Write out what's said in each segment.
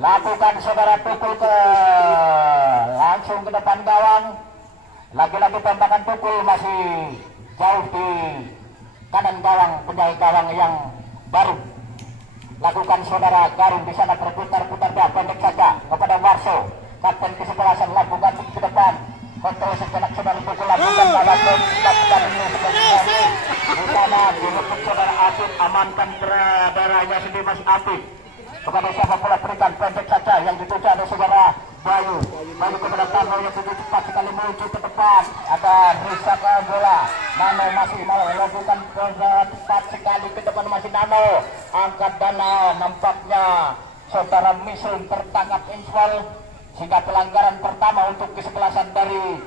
Lakukan saudara pukul ke langsung ke depan gawang. Lagi-lagi tembakan pukul masih jauh di kanan gawang, penjaga gawang yang baru. Lakukan saudara Garun di sana berputar-putar dah pendek saja kepada Warso. Kapten kesebelasan lakukan ke depan. Kontrol sejenak saudara pukul lakukan gawang lakukan ini sebagai di sana dilupuk saudara Afif, amankan darahnya sendiri Mas Afif. Kepada siapa pula berikan pendek saja yang dituju ada saudara Bayu kepada Tano yang tuju cepat sekali menuju ke depan. Ada Risa ke bola. Nano masih melakukan cepat sekali ke depan masih Nano. Angkat dana nampaknya saudara Misrun tertangkap inswal sehingga pelanggaran pertama untuk kesebelasan dari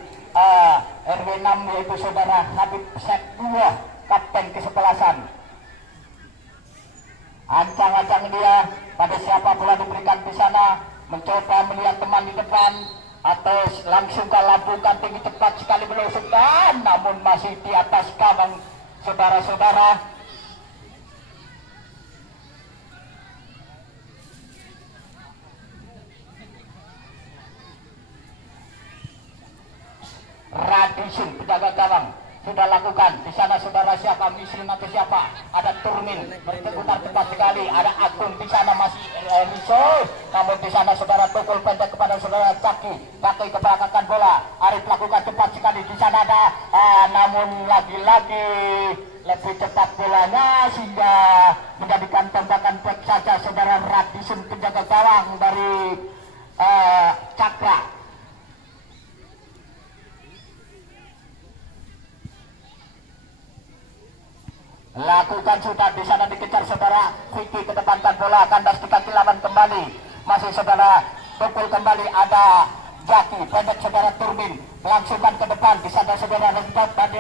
RW 6 yaitu saudara Habib Sekdua kapten kesebelasan. Ancang-ancang dia pada siapa pula diberikan di sana, mencoba melihat teman di depan atau langsung labukan tinggi cepat sekali menusuk dan namun masih di atas gawang saudara-saudara. Radisun penjaga gawang sudah lakukan di sana saudara siapa Misrin atau siapa, ada Turmin berputar cepat sekali, ada Agung di sana masih Riso, namun di sana saudara pukul pendek kepada saudara Caki ke belakangkan bola. Arif lakukan cepat sekali di sana ada namun lagi-lagi lebih cepat bolanya sehingga menjadikan tembakan back saja saudara Radisun penjaga gawang dari Cakra. Lakukan sudah di sana dikejar saudara Vicky ke depan bola kandas di kaki lawan kembali masih saudara pukul kembali ada Jaki pendek saudara Turmin melangsungkan ke depan di sana saudara Rentot dan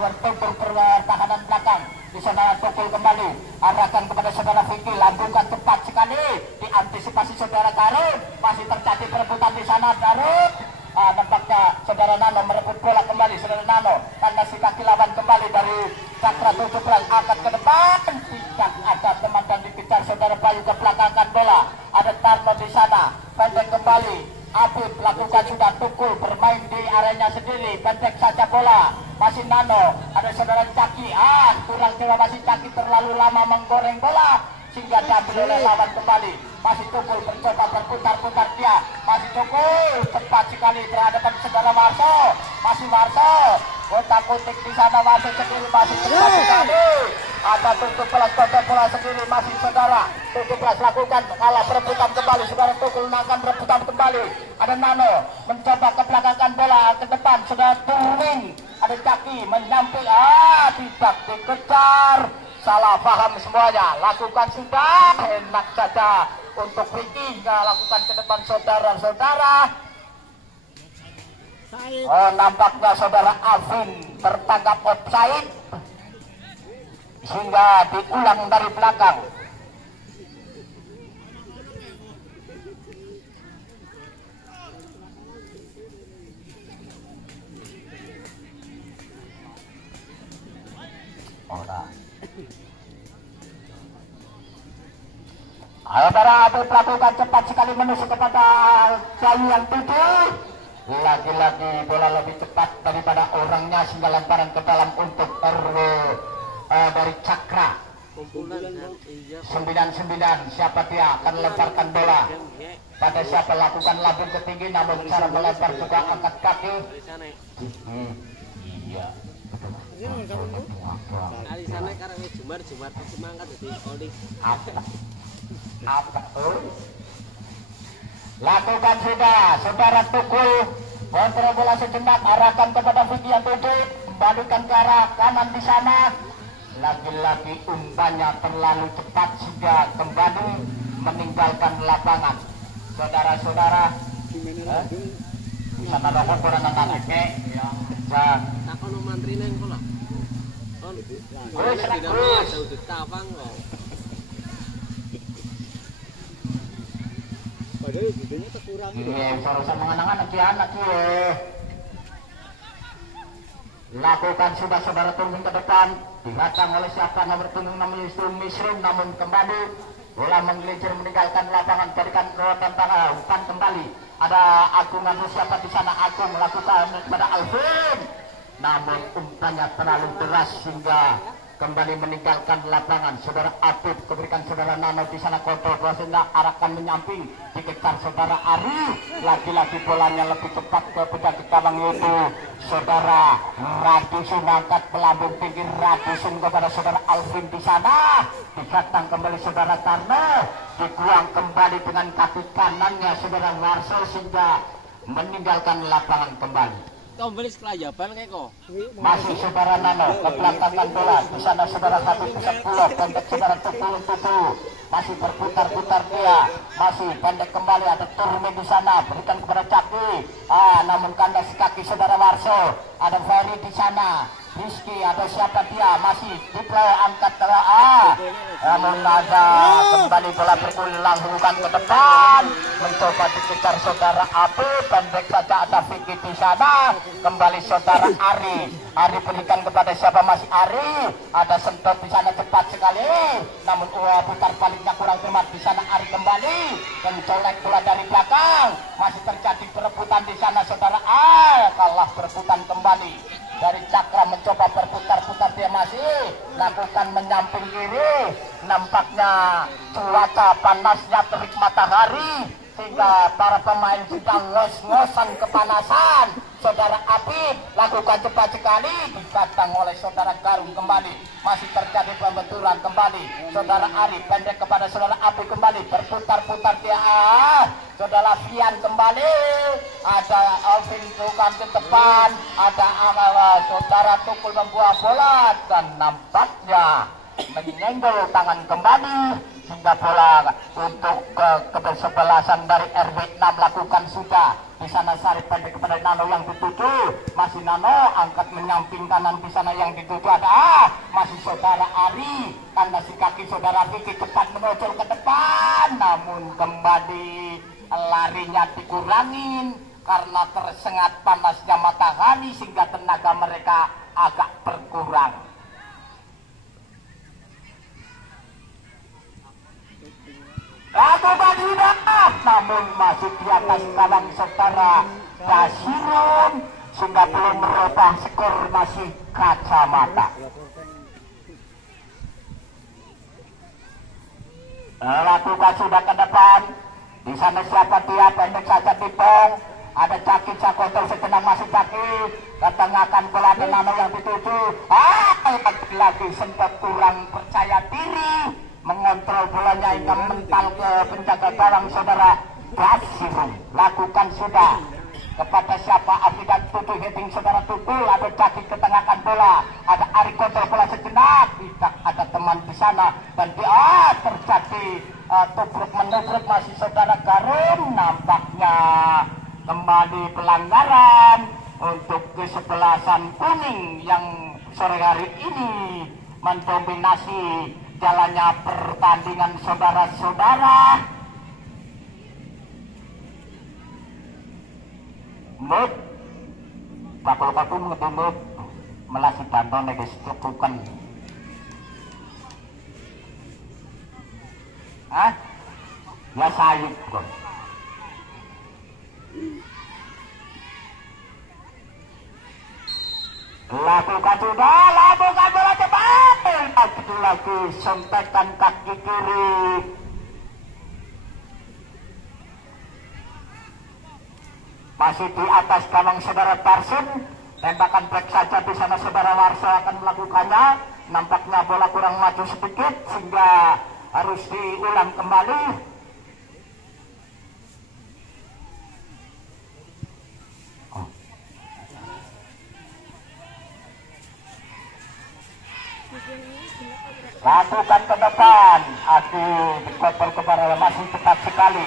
bertutur pertahanan belakang di sana pukul kembali arahkan kepada saudara Vicky lambungkan cepat sekali diantisipasi saudara Garut masih terjadi perebutan di sana Garut. Nampaknya saudara Nano merebut bola kembali saudara Nano kandas di kaki lawan kembali dari Cakra 17 angkat ke depan tidak ada teman dan dikejar saudara Bayu ke belakangkan bola ada Tarno di sana pendek kembali Afif lakukan sudah tukul bermain di areanya sendiri pendek saja bola masih Nano ada saudara Caki kurang cewa masih Caki terlalu lama menggoreng bola sehingga diambil oleh lawan kembali masih tukul mencoba berputar-putar dia masih tukul cepat sekali berhadapan saudara Marso masih Marso kotak-kotik di sana masih sendiri masih cepat sekali ada tukul pelas bola sendiri masih saudara tukul pelas lakukan kalah berebutan kembali saudara tukul akan berebutan kembali ada Nano mencoba ke belakangkan bola ke depan saudara Turing ada Caki menyamping tidak dikejar salah paham semuanya lakukan sudah enak saja untuk Ricky lakukan ke depan saudara-saudara. Nampaknya saudara Alvin tertangkap offside sehingga diulang dari belakang. Saudara Abel melakukan cepat sekali menusuk kepada Bayu yang 7. Lagi-lagi bola lebih cepat daripada orangnya sehingga lemparan ke dalam untuk RW dari Cakra. 99 siapa dia akan lemparkan bola pada siapa lakukan lambung ke tinggi namun cara melempar juga angkat kaki. Iya. Kali sana karang Jumar mangkat jadi oli. Apa tuh? Lakukan sudah saudara tukul kontrol bola sejenak arahkan kepada Vicky yang 7 kembalikan ke arah kanan di sana lagi-lagi umpannya terlalu cepat sehingga kembali meninggalkan lapangan saudara-saudara di sana ada ukuran anak yang kejar takon mantrine engko lho terus tawang kok padahal videonya terkurang iya seharusnya mengenang anak ya lakukan sudah saudara tunggu ke depan dihadang oleh siapa nomor punggung namanya Misrun namun kembali bola menggelincir meninggalkan lapangan, jadikan tentara umpan kembali. Ada Agung atau siapa di sana? Agung melakukan kepada Alvin, namun umpannya terlalu deras sehingga kembali meninggalkan lapangan. Saudara Afif diberikan saudara Nano di sana kotor, sehingga arahkan menyamping, dikejar saudara Ari. Lagi-lagi bolanya lebih cepat ke penjaga gawang itu saudara Radusun, angkat pelambung tinggi Radusun kepada saudara Alvin di sana. Digatang kembali saudara Tarno, dibuang kembali dengan kaki kanannya saudara Warso sehingga meninggalkan lapangan kembali. Kembali kelayaban kayak kok. Masih saudara Nano ke belakangkan bola di sana saudara satu pusat pulau pendek saudara tutu masih berputar-putar dia, masih pendek kembali. Ada Turmin di sana berikan kepada Caki, namun kandas kaki saudara Warso. Ada Ferry di sana, Rizky atau siapa dia masih diplay angkat namun ada kembali bola berulang bukan ke depan, mencoba dikejar saudara Api, pendek saja ada Vicky di sana. Kembali saudara Ari berikan kepada siapa? Masih Ari. Ada sentuh di sana cepat sekali, namun putar baliknya kurang cermat di sana. Ari kembali mencolek bola dari belakang, masih terjadi perebutan di sana saudara. Kalah perebutan kembali. Dari Cakra mencoba berputar-putar, dia masih lakukan menyamping kiri. Nampaknya cuaca panasnya terik matahari sehingga para pemain sedang ngos-ngosan kepanasan. Saudara Apip lakukan cepat sekali, dibatang oleh saudara Garung kembali. Masih terjadi pembenturan kembali. Saudara Ari pendek kepada saudara Apip kembali, berputar-putar dia. Saudara Fian kembali, ada Alvin bukan ke depan, ada saudara Tukul membuang bola dan nampaknya menyenggol tangan kembali sehingga bola untuk kesebelasan dari RW 6 lakukan sudah. Di sana Sarip pendek kepada Nano yang dituju, masih Nano angkat menyamping kanan di sana yang dituju ada masih saudara Ari, karena si kaki saudara Vicky cepat menojol ke depan, namun kembali larinya dikurangin karena tersengat panasnya matahari sehingga tenaga mereka agak berkurang. Lakukan sudah, namun masih di atas gawang saudara Basirun sehingga belum merubah skor, masih kacamata. Lakukan sudah ke depan, di sana siapa dia? Pendek saja Tipong, ada Caki Cakotor sejenak masih Caki, ketengahkan bola ke Nano yang dituju. Lagi sempat kurang percaya diri, mengontrol bolanya hingga mental ke penjaga gawang saudara Basirun. Lakukan sudah kepada siapa? Afidan Tutu heading saudara Tukul, ada Caki ketengahkan bola, ada Ari kontrol bola sejenak, tidak ada teman di sana dan dia terjadi tubruk menubruk masih saudara Garun. Nampaknya kembali pelanggaran untuk kesebelasan kuning yang sore hari ini mendominasi jalannya pertandingan saudara-saudara. Mut bakul-bakul ngedumut melasi danton neges cukukan. Ya sayup kok. Lakukan sudah, lakukan bola cepat. Lagi sentekan kaki kiri. Masih di atas gawang saudara Tarsin, tembakan back saja di sana saudara Warsa akan melakukannya. Nampaknya bola kurang maju sedikit sehingga harus diulang kembali. Lakukan ke depan, dikotor kepada masih cepat sekali.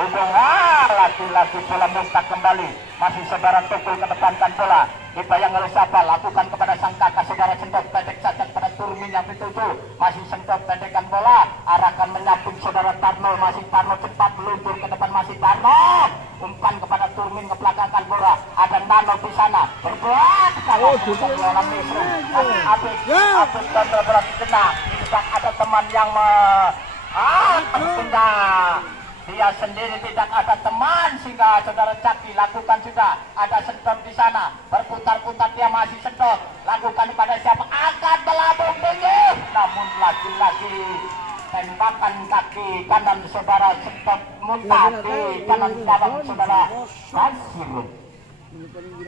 Lagi-lagi bola mustak kembali, masih saudara Tukul ke depankan bola. Dibayang oleh siapa? Lakukan kepada sang kakak saudara sentot pendek saja kepada Turmin yang dituju. Masih sentot pendekan bola, arahkan menyamping saudara Tarno. Masih Tarno cepat meluncur ke depan, masih Tarno umpan kepada Turmin ke belakangkan bola. Ada Nano di sana berbuat kalau dalam Misru. Apik kontrol bola kena. Tidak ada teman yang sehingga dia sendiri tidak ada teman, sehingga saudara Jaki lakukan sudah ada sedot di sana, berputar-putar dia masih sedot, lakukan pada siapa, angkat melambung tinggi, namun lagi-lagi tembakan kaki kanan saudara sedot muntah di kanan gawang saudara Basir.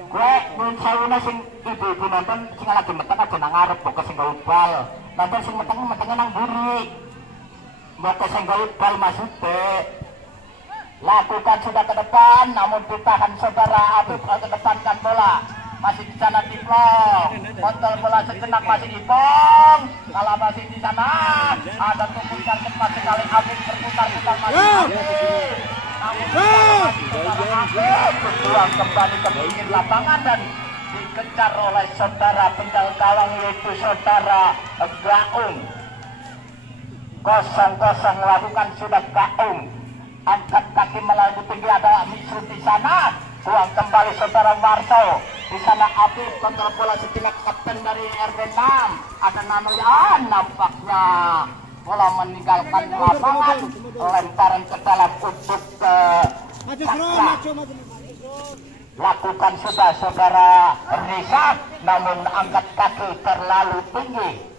Gue nun sawuna sing ibu-ibu nonton sing lagi meteng aja nang ngarep kok sing bal. Nonton sing meteng nang mburi. Mbok sing bal maksudnya. Lakukan sudah ke depan, namun ditahan saudara Habib ke depankan bola. Masih di sana Diplong, kontrol bola sejenak masih Ipong. Kalau masih di sana ada tumpukan cepat sekali Habib berputar-putar masih Habib. Namun Habib berjuang kembali ke pinggir lapangan dan dikejar oleh saudara penjaga gawang yaitu saudara Gaung. 0-0 melakukan sudah Gaung. Angkat kaki melalui tinggi ada Misrun di sana. Buang kembali saudara Marso. Di sana Habib kontrol bola sejenak kapten dari RB6. Ada namanya nampaknya bola meninggalkan lapangan. Lemparan ke dalam untuk ke Cakra. Lakukan sudah saudara Rizak, namun angkat kaki terlalu tinggi.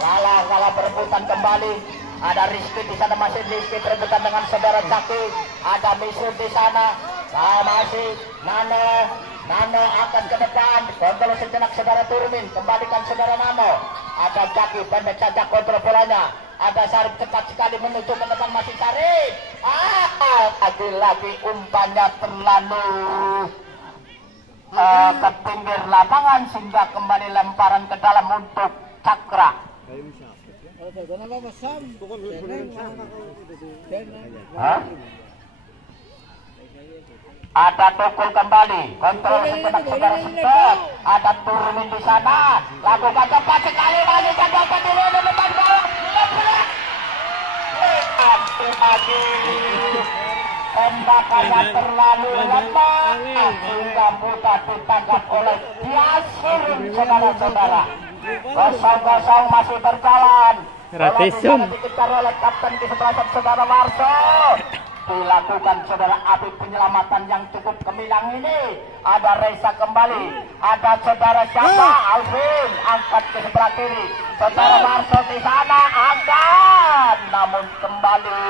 Walau berebutan kembali. Ada Rizky di sana, masih Rizky berebutan dengan saudara Caki. Ada Misrun di sana. Masih Nano akan ke depan. Kontrol sejenak saudara Turmin. Kembalikan saudara Nano. Ada Caki pendek saja kontrol bolanya. Ada Sarip cepat sekali menuju ke depan, masih Sarip. Lagi-lagi umpannya terlalu ke pinggir lapangan sehingga kembali lemparan ke dalam untuk Cakra. Ada Tukul kembali, kontrol sejenak saudara Sedot. Ada Turmin di sana, lakukan cepat sekali lagi ke depan dulu di depan gawang. Lagi tembakannya terlalu lemah sehingga mudah ditangkap oleh Yasir. Saudara-saudara, 0-0 masih berjalan. Ratisum Dikejar oleh kapten di sebelah saudara Marso. Dilakukan saudara Habib penyelamatan yang cukup gemilang ini. Ada Reza kembali, ada saudara siapa Alvin angkat ke sebelah kiri. Saudara Marso di sana angkat, namun kembali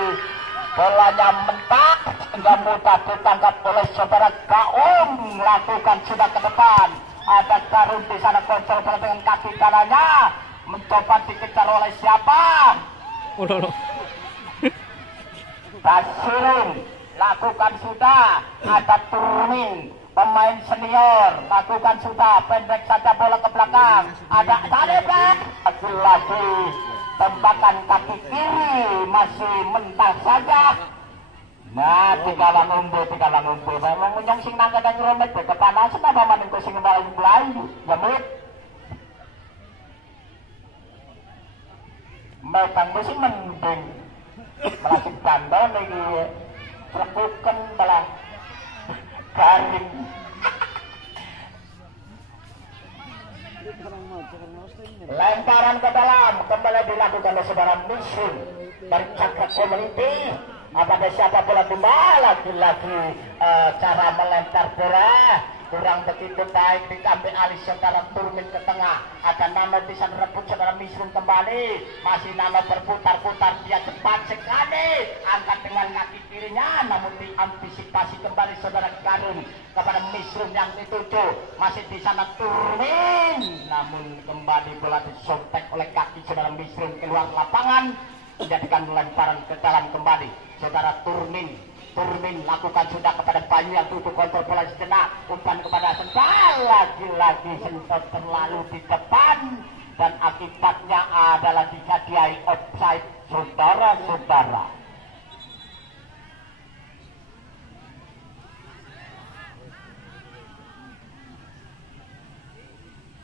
bolanya mentak sehingga mudah ditangkap oleh saudara Gaung. Lakukan sudah ke depan. Ada Karun di sana kontrol dengan kaki kanannya, mencoba dikejar oleh siapa? Basirun lakukan sudah. Ada Turmin pemain senior, lakukan sudah, pendek saja bola ke belakang. Ada Sadebat, lagi-lagi tembakan kaki kiri masih mentah saja. Nah, tiga lang umbo. Memang menyong sing nangga dan ngeromet ke kepanasan apa maning ko sing melayu jamut. Metang besi mending melasik bandol lagi rekuken belah garing. Lemparan ke dalam kembali dilakukan oleh saudara Misrun dari Cakra Community. Apakah siapa bola timbal? Lagi-lagi cara melempar bola kurang begitu baik, diambil alih saudara Turmin ke tengah. Ada Nano bisa rebut saudara Misrun kembali. Masih Nano berputar-putar, dia cepat sekali angkat dengan kaki kirinya, namun diantisipasi kembali saudara Karun kepada Misrun yang dituju. Masih di sana Turmin, namun kembali bola disontek oleh kaki saudara Misrun keluar lapangan, menjadikan lemparan ke dalam kembali. Saudara Turmin lakukan sudah kepada Banyu yang tutup kontrol bola sejenak, umpan kepada Sental. Lagi-lagi Sental terlalu di depan dan akibatnya adalah dihadiahi offside saudara-saudara.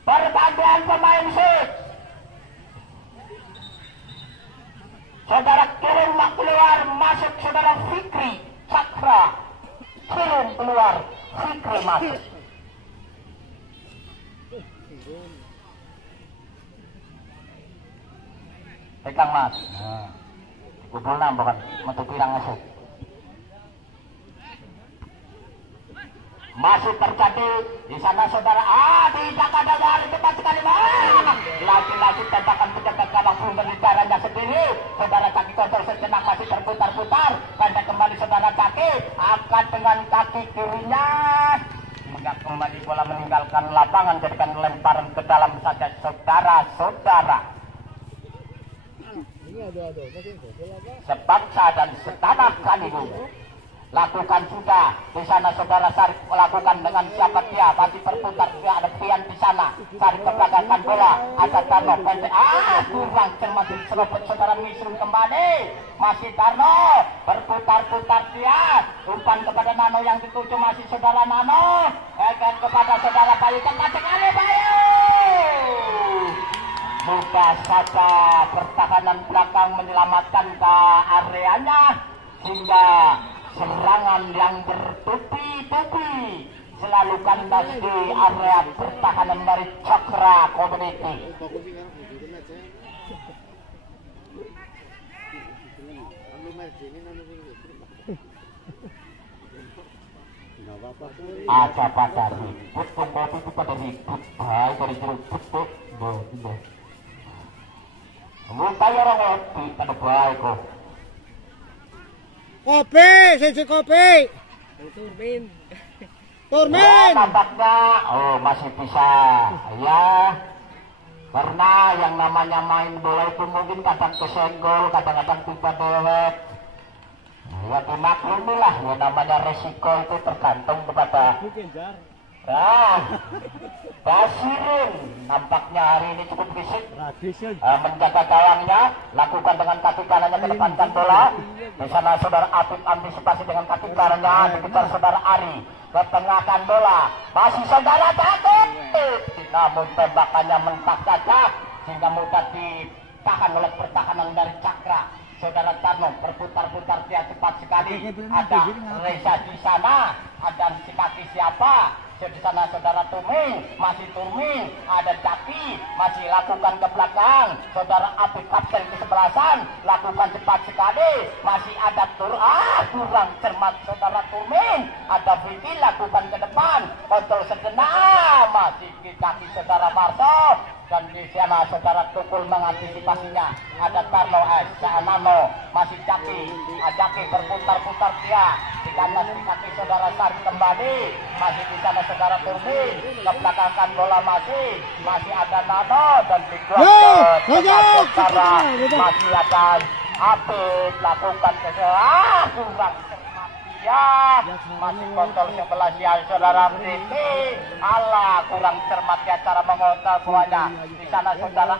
Pergantian pemain shoot. Saudara kirim keluar, masuk saudara Fikri Cakra. Kirim keluar, Fikri masuk. Pegang mas. Nah. Kubul bukan metu pirang esuk. Masih terjadi di sana saudara. Tidak ada dari cepat sekali bang. Lagi-lagi tembakan penjaga gawang pun berbicaranya sendiri. Saudara kaki kontrol sejenak masih terputar-putar. Pendek kembali saudara kaki. Angkat dengan kaki kirinya. Hingga kembali bola meninggalkan lapangan. Jadikan lemparan ke dalam saja saudara-saudara. Sebangsa dan setanah kalimu. Lakukan sudah di sana saudara Sarif melakukan dengan siapa dia masih berputar dia ada Pian di sana Sarif kebelakangkan bola ada Tarno pendek kurang cermat serobot saudara Misrun kembali masih Tarno berputar-putar dia umpan kepada Nano yang dituju masih saudara Nano kepada saudara Bayu cepat sekali Bayu mudah saja pertahanan belakang menyelamatkan ke areanya hingga serangan yang bertubi-tubi selalu kandas di area pertahanan dari Cakra Community. Ada pada ribut, kopi itu pada ribut, baik dari jeruput tuh, muka orang kopi pada baik kok. Kopi, sisi kopi. Turmin. Turmin. Nampaknya, masih bisa, ya. Karena yang namanya main bola itu mungkin kadang kesenggol, kadang-kadang tiba dewek. Ya dimaklumi lah, ya namanya resiko itu tergantung kepada. Basirin nampaknya hari ini cukup fisik menjaga gawangnya lakukan dengan kaki kanannya kedepankan bola di sana saudara Apip antisipasi dengan kaki kanannya dikejar saudara Ari ketengahkan bola masih saudara takut namun tembakannya mentak saja sehingga mudah ditahan oleh pertahanan dari Cakra saudara Tarno berputar-putar dia cepat sekali ada Reza di sana ada si kaki siapa di sana saudara Turmin, masih Turmin, ada Jaki, masih lakukan ke belakang, saudara Api kapten kesebelasan, lakukan cepat sekali, masih ada kurang cermat saudara Turmin, ada Vicky lakukan ke depan, kontrol sejenak, masih Jaki saudara Marso, dan di sana saudara Tukul mengantisipasinya, ada Tarno Nano, masih Jaki berputar-putar dia, di kanan di kaki saudara Sarif kembali, masih di sana saudara Turmin, kebelakangkan bola masih ada Nano dan di saudara masih ada Apip lakukan kurang cermat dia, masih kontrol sebelah siang saudara Riki, kurang cermat dia cara mengontrol semuanya, di sana saudara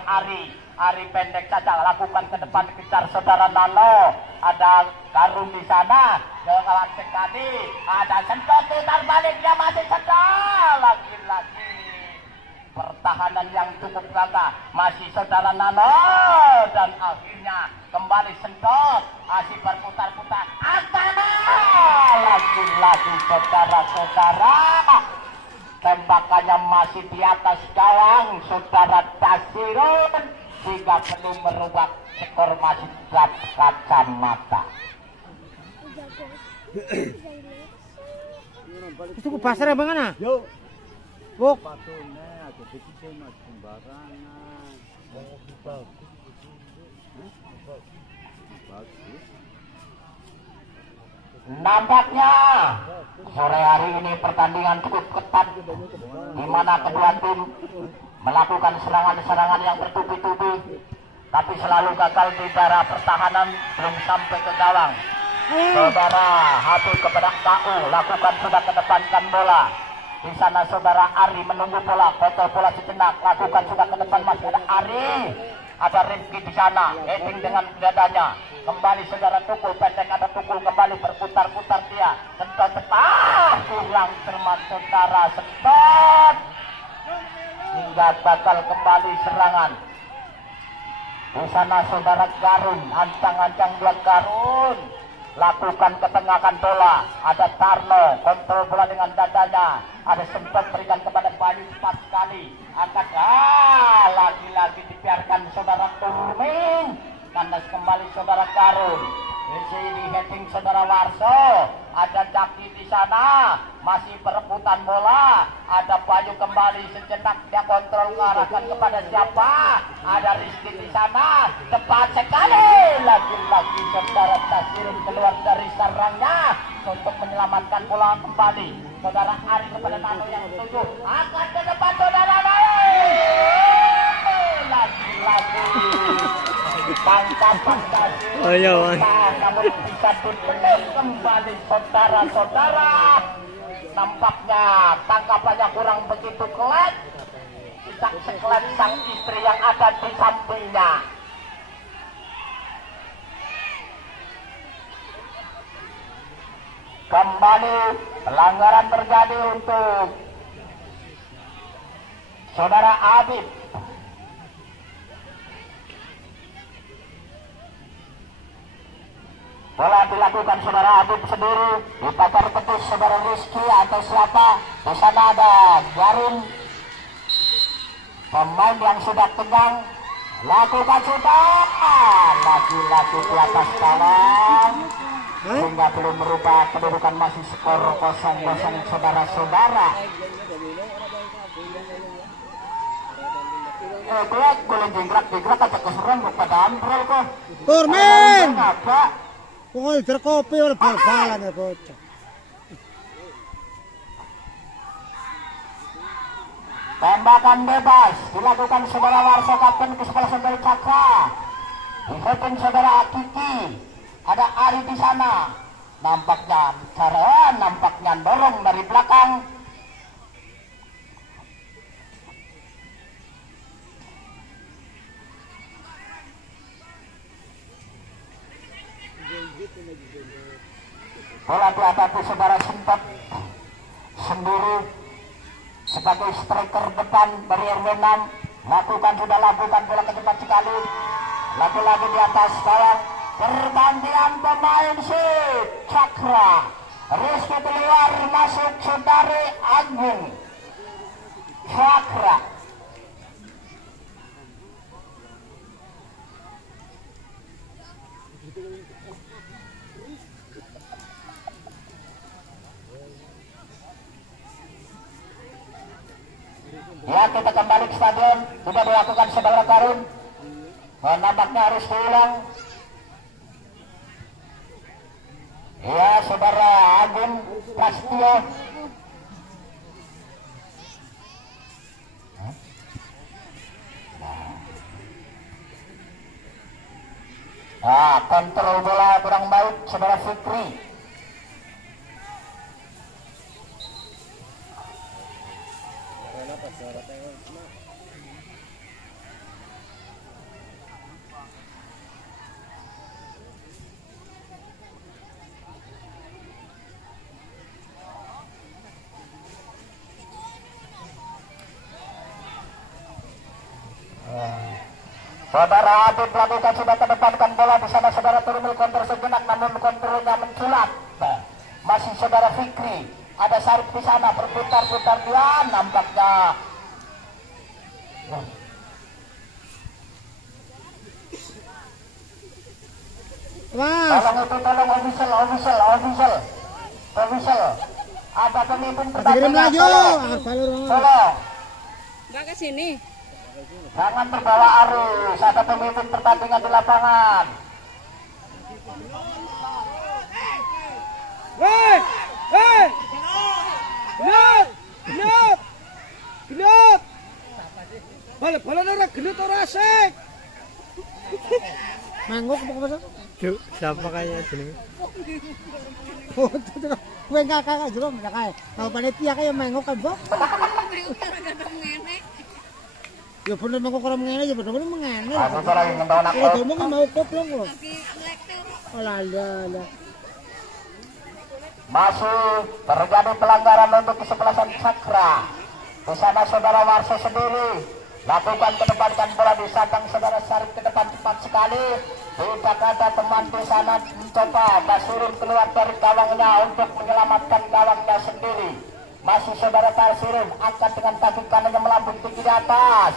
Ari pendek saja lakukan ke depan kejar saudara Nano ada Karung di sana kawan sekali ada sentuh putar balik dia masih sedang lagi-lagi pertahanan yang cukup gagah masih saudara Nano dan akhirnya kembali sentot masih berputar-putar lagi-lagi saudara-saudara tembakannya masih di atas gawang saudara Dasirun jika belum merubah skor masih gelap kacamata. Itu ke pasar ya bang ana? Yuk. Buk. Patungnya ada dikit mas sembarangan. Nampaknya sore hari ini pertandingan cukup ketat di mana kedua tim melakukan serangan-serangan yang bertubi-tubi tapi selalu gagal di daerah pertahanan belum sampai ke gawang. Saudara Habib kepada KU lakukan sudah kedepankan bola. Di sana saudara Ari menunggu bola, foto bola sejenak lakukan sudah ke depan masih ada Ari. Ada Rizky di sana, heading dengan dadanya. Kembali saudara Tukul, pendek ada Tukul kembali berputar-putar dia. Sentot kurang cermat saudara sentot. Hingga gagal kembali serangan. Di sana saudara Garun, ancang-ancang belak Garun. lakukan ketengahkan bola. Ada Tarno, kontrol bola dengan dadanya. Ada sempat berikan kepada Bayu cepat sekali. Angkat, lagi-lagi dibiarkan saudara Turmin. Kandas kembali saudara Karun. Di sini heading saudara Warso. Ada Jaki di sana, masih perebutan bola. Ada Bayu kembali sejenak, dia kontrol mengarahkan kepada siapa? Ada Rizky di sana, tepat sekali. Lagi-lagi saudara Tasirun keluar dari sarangnya untuk menyelamatkan bola kembali. Saudara Ari kepada Nano yang setuju, angkat ke depan saudara Nano. Lagi-lagi tangkapan Tasirun, namun bisa dibelum kembali saudara-saudara. Nampaknya tangkapannya kurang begitu kelat. Tidak sekelat sang istri yang ada di sampingnya. Kembali pelanggaran terjadi untuk saudara Abib. Bola dilakukan saudara Abib sendiri, ditakar petis saudara Rizky atau siapa. Di sana ada Garin, pemain yang sudah tegang. Lakukan sudah, lagi-lagi di atas kalang, sehingga belum merubah kedudukan, masih skor 0-0 saudara-saudara. Dia boleh jingkrak aja keserang kepada Ambrol kok. Turmin. Apa? Pokoknya kopi oleh bal-balan ya bocah. Tembakan bebas dilakukan saudara Warso, kapten kesebelasan dari Cakra. Difoto saudara Akiki. Ada Ari di sana. Nampaknya dorong dari belakang. Bola dihadapi saudara Sintot sendiri sebagai striker depan dari RW6. Lakukan bola ke depan sekali. Lagi-lagi di atas gawang. Pergantian pemain shoot Cakra. Rizky keluar, masuk saudari Agung Cakra. Ya, kita kembali ke stadion. Sudah dilakukan saudara Karun. Nampaknya harus diulang. Ya, saudara Agung Prastio. Kontrol bola kurang baik saudara Fikri. Saudara Adit melakukan sudah kedepankan bola di sana saudara Turmil kontrol sejenak, namun kontrolnya menculat. Masih saudara Fikri, ada Sarip di sana berputar-putar dia, nampaknya. Tolong official. Ada pemimpin pertandingan. Tolong. Mbak ke sini. Jangan terbawa arus, ada pemimpin pertandingan di lapangan. Genut. Bal-balan ora genut ora asik. Mangkok apa maksud? Cuk, siapa kayaknya jenenge? Oh, kowe kakak jero kae. Kalau panitia kaya mangkok kan, Bok. Ya bener mangkok ora ngene ya bener mengene. Aku ora ngentong aku. Ya ngomong mau koplong kok. Oh lala. Masih terjadi pelanggaran untuk kesebelasan Cakra. Di sana saudara Warso sendiri lakukan kedepankan bola, disandang saudara Sarip ke depan cepat sekali. Tidak ada teman di sana mencoba Basurun keluar dari gawangnya untuk menyelamatkan gawangnya sendiri. Masih saudara Basurun angkat dengan kaki kanannya melambung tinggi di atas.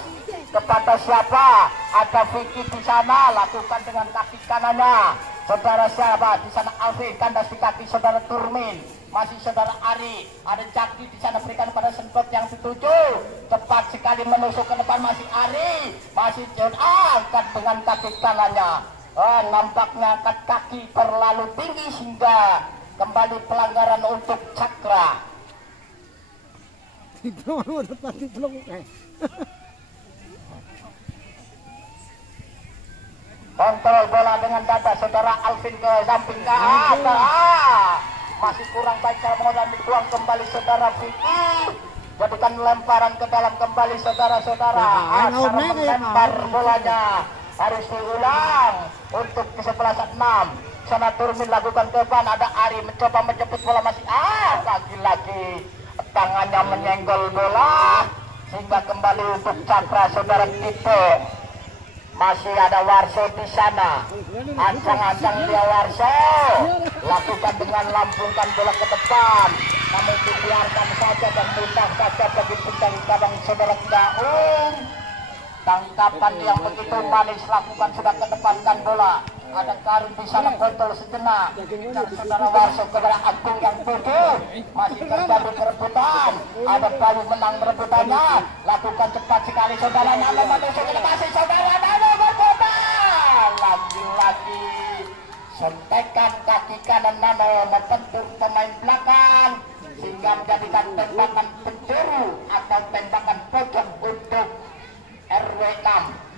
Kepada siapa? Ada Vicky di sana, lakukan dengan kaki kanannya. Saudara siapa? Di sana Alfi, kandas di kaki saudara Turmin. Masih saudara Ari, ada Jaki di sana, berikan pada sentot yang dituju. Cepat sekali menusuk ke depan masih Ari, masih John angkat dengan kaki kanannya. Nampaknya angkat kaki terlalu tinggi sehingga kembali pelanggaran untuk Cakra. Kontrol bola dengan dada saudara Alvin ke samping ke atas. Masih kurang baik dan dituang kembali saudara Vicky. Jadikan lemparan ke dalam kembali saudara-saudara. Cara melempar bolanya harus diulang untuk kesebelasan 6. Sana Turmin lakukan ke depan, ada Ari mencoba menjemput bola masih lagi-lagi tangannya menyenggol bola sehingga kembali untuk Cakra saudara Tito. Masih ada Warso di sana, ancang-ancang dia Warso, lakukan dengan lambungkan bola ke depan, namun dibiarkan saja dan mudah saja bagi pencari gawang saudara Gaung. Tangkapan yang begitu manis lakukan sudah ke depankan bola. Ada Karim di sana kontrol sejenak. Dan saudara Warso kepada Agung yang tujuh. Masih terjadi perebutan. Ada Bayu menang perebutannya. Lakukan cepat sekali saudaranya. Memasuk ke masih saudara Nano berputar. Lagi-lagi sentekan kaki kanan Nano membentur pemain belakang sehingga menjadikan tembakan penjuru atau tembakan pojok untuk RW 6.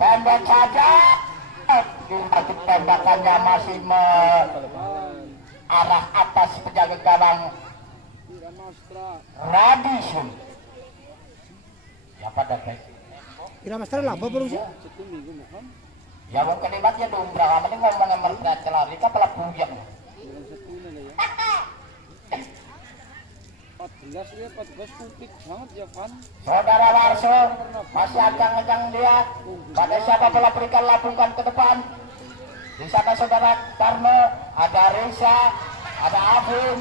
Pendek saja, tembakannya masih arah atas penjaga gawang Radisson. Ya pada guys. Kira master lah, apa sih? Ya mau kelibatnya dong, berapa ini ngomong yang mereka celari, kita pelah buyang. Saudara Warso masih ancang-ancang dia. Pada siapa bola berikan labungkan ke depan. Di sana saudara Karno, ada Reza, ada Afin.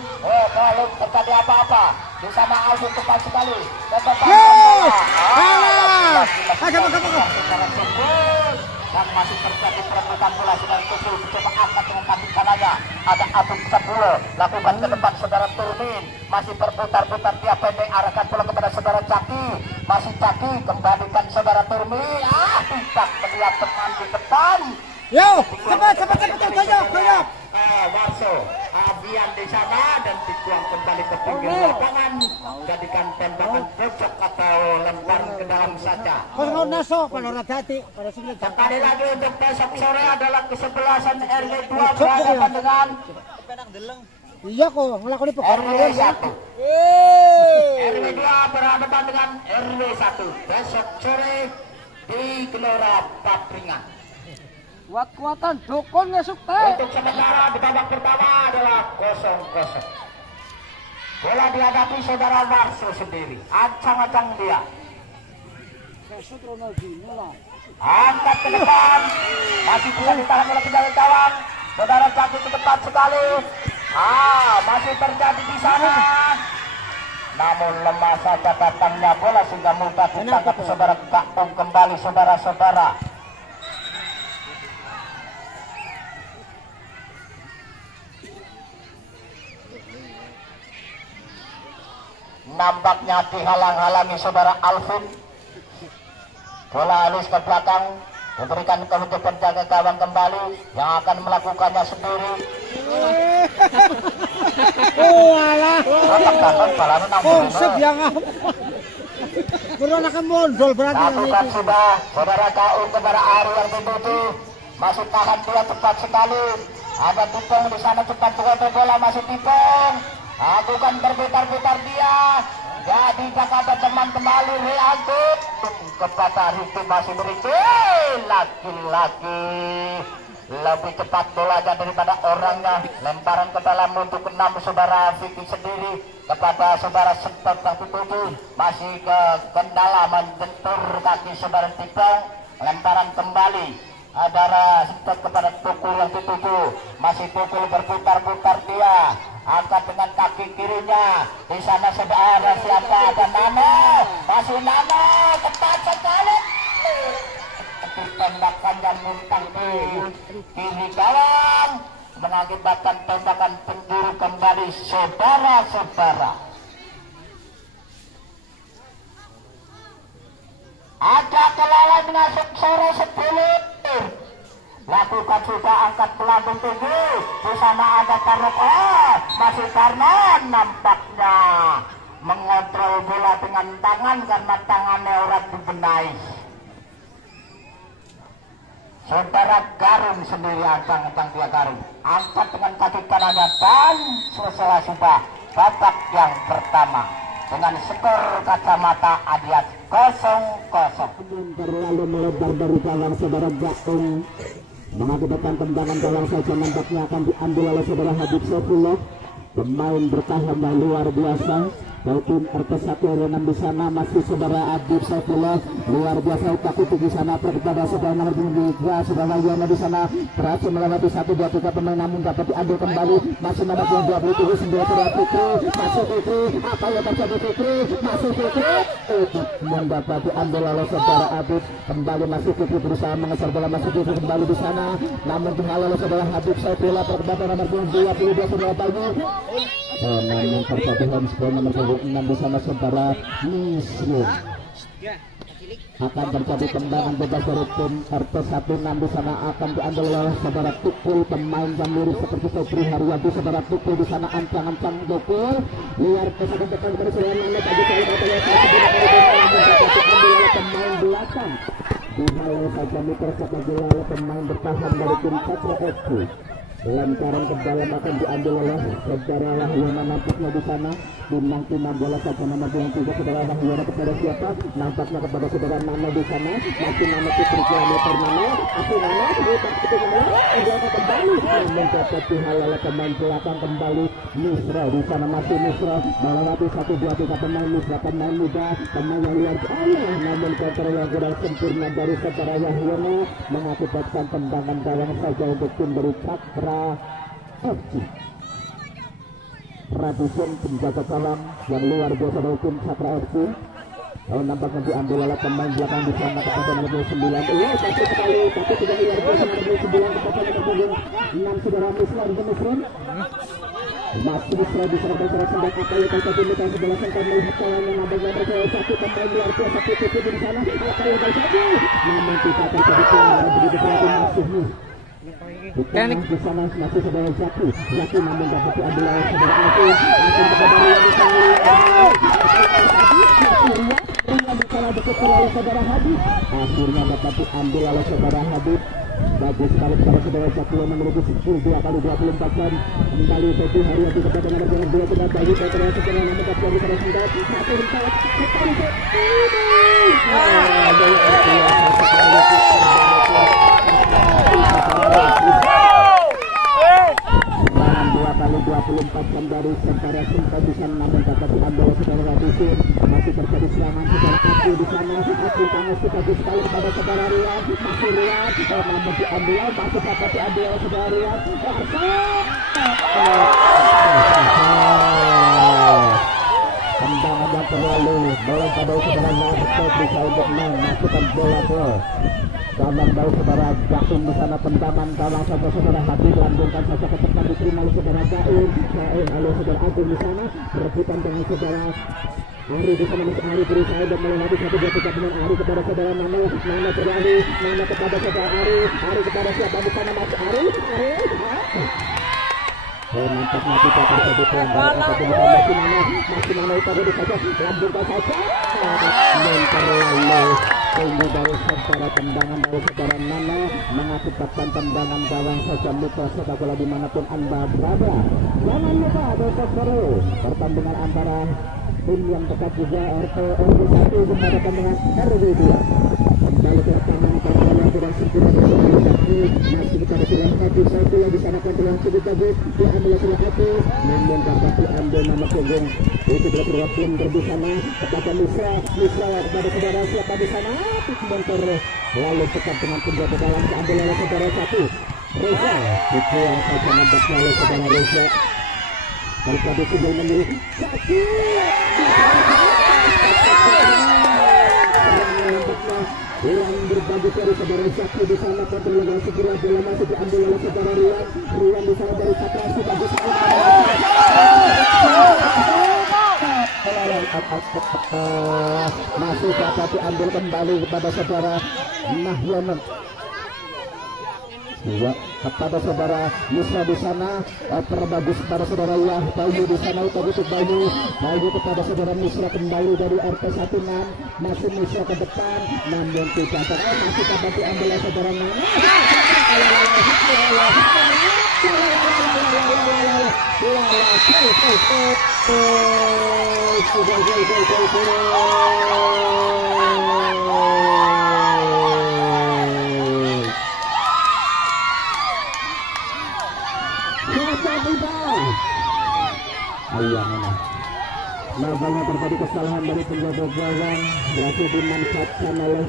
Kalau terjadi apa-apa, di sana Afin tepat sekali. Dan masih terjadi perebutan bola saudara Tukul mencoba angkat dengan kaki kanannya. Ada Abung Sepuluh, lakukan ke depan saudara Turmin. Masih berputar-putar dia pendek, arahkan bola kepada saudara Caki. Masih Caki, kembalikan saudara Turmin. Tidak melihat teman di depan. Yo, cepat, goyok. Warso, Abian di sana dan dituang kembali ke pinggir lapangan. Jadikan tembakan pojok atau lemparan ke dalam saja. Kalau naso, kalau radati, pada sini. Sekali lagi untuk besok sore adalah kesebelasan RW 2 berhadapan dengan Iya kok, ngelakuin perkara RW 1. RW 2 berhadapan dengan RW 1 besok sore di Gelora Papringan. Kuat-kuatan dukun ngesuk teh. Untuk sementara di babak pertama adalah 0-0. Bola dihadapi saudara Warso sendiri, ancang-ancang dia. Angkat ke depan, masih bisa ditahan oleh penjaga gawang. Saudara Caki ke depan sekali. Masih terjadi di sana. Namun lemah saja datangnya bola sehingga mudah ditangkap saudara Gaung kembali saudara-saudara. Nampaknya dihalang-halangi saudara Alvin. Bola halus ke belakang, memberikan ke penjaga gawang kembali yang akan melakukannya sendiri. Alah. Konsep yang apa? Kurang akan mondol berarti. Lakukan sudah saudara Gaung kepada Ari yang dituju. Masih tahan dia cepat sekali. Ada Tipong di sana cepat bola masih Tipong. Lakukan berputar-putar dia. Jadi ada teman kembali Rianto kepada Riki masih beri lagi-lagi lebih cepat bolanya daripada orangnya. Lemparan ke dalam untuk ke-6 saudara Vicky sendiri kepada saudara Sentot kaki 7, masih ke kendala menjentur kaki saudara Tipong. Lemparan kembali saudara Sentot kepada Tukul yang ke-7, masih Tukul berputar-putar dia, angkat dengan kaki kirinya. Di sana saudara siapa? Ada Nano, masih Nano, ketat sekali. Tembakan yang muntang di kiri gawang mengakibatkan tembakan penjuru kembali saudara-saudara. Ada kelalaian masuk sore 10. Lakukan sudah angkat pelambung tinggi. Di sana ada Karnok. Masih Karnon nampaknya mengontrol bola dengan tangan karena tangannya orang dibenahi. Saudara Garung sendiri ancang dia Garung angkat dengan kaki kanannya dan selesai sudah babak yang pertama dengan skor kacamata Adias 0-0. Terlalu melebar dari gawang saudara Gatung mengakibatkan tendangan gawang saja nampaknya akan diambil oleh saudara Habib Saifullah. Pemain bertahan yang luar biasa. Dari tim RT1 R6 di sana masih saudara Habib Saifullah, luar biasa takut di sana kepada saudara nomor 3 saudara Yana di sana berhasil melewati 1-2-3 pemain namun dapat diambil kembali masih nomor 27 sendiri saudara Fikri, masuk Fikri, apa yang terjadi Fikri, masuk Fikri mendapat diambil oleh saudara Habib kembali, masih Fikri berusaha mengejar bola, masuk Fikri kembali di sana namun dihalau oleh saudara Habib Saifullah kepada nomor 22 saudara Bayu. Namun terjadi handball nomor 6 di sana saudara Misrun. Akan terjadi tendangan bebas dari tim RT16 di sana akan diambil oleh saudara Tukul, pemain yang lurus seperti Febri Haryadi. Saudara Tukul di sana ancang-ancang Tukul liar ke satu depan dari saudara Nanda tadi kali pemain belakang dihalau saja meter sepak bola oleh pemain bertahan dari tim Cakra FC. Lemparan ke dalam akan diambil oleh saudara Wahyana nampaknya di sana timang bola saja nomor 23 saudara Wahyana kepada siapa? Nampaknya kepada saudara Nano di sana masih Nano Putri kilometer Nano asli Nano itu Nano dia kembali namun dapat dihalau oleh pemain belakang kembali Misra di sana masih Misra melewati 1-2-3 pemain Misra, pemain muda, pemain yang luar biasa namun kontrol yang kurang sempurna dari saudara Wahyana mengakibatkan tendangan gawang saja untuk tim dari Cakra FC. Ratusan penjaga gawang yang luar biasa dari tim Cakra FC. Nampaknya diambil oleh pemain belakang di sana kepada nomor 9. Satu sekali, tapi tidak luar biasa nomor 9 kepada nomor 6 saudara Misra di Misrun. Masih Misra di sana bergerak sedang apa yang terjadi di sebelah sana melihat kawan yang ada bergerak satu pemain luar biasa Putri di sana apa yang terjadi? Namun tidak terjadi pelanggaran begitu berarti masih Teknik di sana masih saudara Zaki namun dapat diambil oleh saudara Alvin langsung kepada Ria di sana Ria di sana dikejar oleh saudara Habib akhirnya dapat diambil oleh saudara Habib. Bagus sekali kepada saudara Zaki yang menuju 2x24 jam kembali Fethi Haryadi kepada nomor 2 tidak bagi saudara saudara namun dapat diambil pada sendat satu rintas sekali serangan 2x24 jam dari saudara Sinta di sana namun dapat diambil saudara Ratusin masih terjadi serangan saudara Aku di sana Aku tangan bagus sekali kepada saudara Riyad masih Riyad namun diambil masih dapat diambil saudara Riyad tendangan yang terlalu bola pada saudara Nabet bisa untuk memasukkan bola ke gawang dari saudara Gaum di sana tendangan gawang saja saudara Habib lanjutkan saja ke depan diterima oleh saudara Gaum oleh saudara Agung di sana berebutan dengan saudara Ari di sana masih Ari berusaha dan melewati 1-2-3 dengan Ari kepada saudara Nano berlari Nano kepada saudara Ari kepada siapa di sana masih Ari nampaknya tidak terjadi pelanggaran apapun masih Nano itu tadi saja lanjutkan saja yang terlalu tinggi dari saudara tendangan dari saudara Nano mengakibatkan tendangan gawang saja mitra sepak bola dimanapun anda berada. Jangan lupa besok baru pertandingan antara tim yang dekat juga RT1 berhadapan dengan RW2 kembali ke lapangan pertandingan yang sudah sempurna masih kepada Silah Habib Saifullah di sana kontrol cukup bagus diambil Silah Habib namun dapat diambil nama punggung itu berapa pinter di sana kepada Misra kepada saudara siapa di sana pinter lalu tetap dengan penjaga dalam diambil oleh saudara satu Reza itu yang saja nampaknya oleh saudara Reza daripada sudah memilih satu Rian berbagi dari saudara Zaki di sana kontrol dengan segera bola masih diambil oleh saudara Rian di sana dari Sakrasi bagus masih dapat diambil kembali kepada saudara Nahyono ya, kepada saudara Yusra di sana terbagus kepada saudara Bayu di sana bagus Bayu kepada saudara Misra kembali dari RT 16 masih Misra ke depan namun tidak masih dapat diambil oleh saudara Nana Nampaknya terjadi kesalahan dari penjaga gawang berhasil dimanfaatkan oleh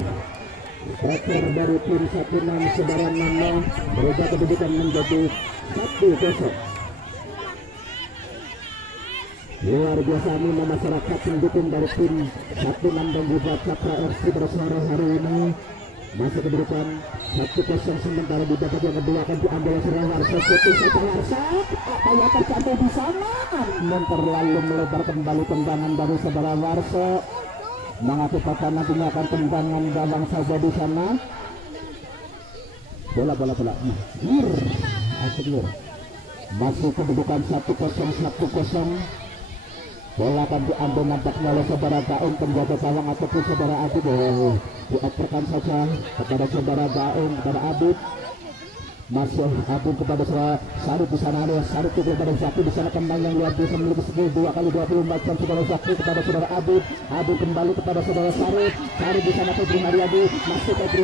striker dari tim 16 saudara Nano berubah kedudukan menjadi 1-0. Luar biasa ini masyarakat pendukung dari tim 16 dan juga Cakra FC pada sore hari ini masih kedudukan 1-0 sementara di babak yang kedua akan diambil oleh Warsa apa yang terjadi di sana dan terlalu melebar kembali tendangan dari saudara Warsa mengakibatkan nantinya akan tendangan gawang saja di sana bola masih kedudukan 1-0 bola akan diambil nampaknya oleh saudara Gaung penjaga gawang ataupun saudara Adib dioperkan saja kepada saudara Gaung kepada Adib masih Adib kepada saudara Sarip di sana ada Sarip kepada Zaki di sana kembali yang luar biasa memiliki 2x24 jam saudara Zaki kepada saudara Adib kembali kepada saudara Sarip di sana Febri Haryadi masih Febri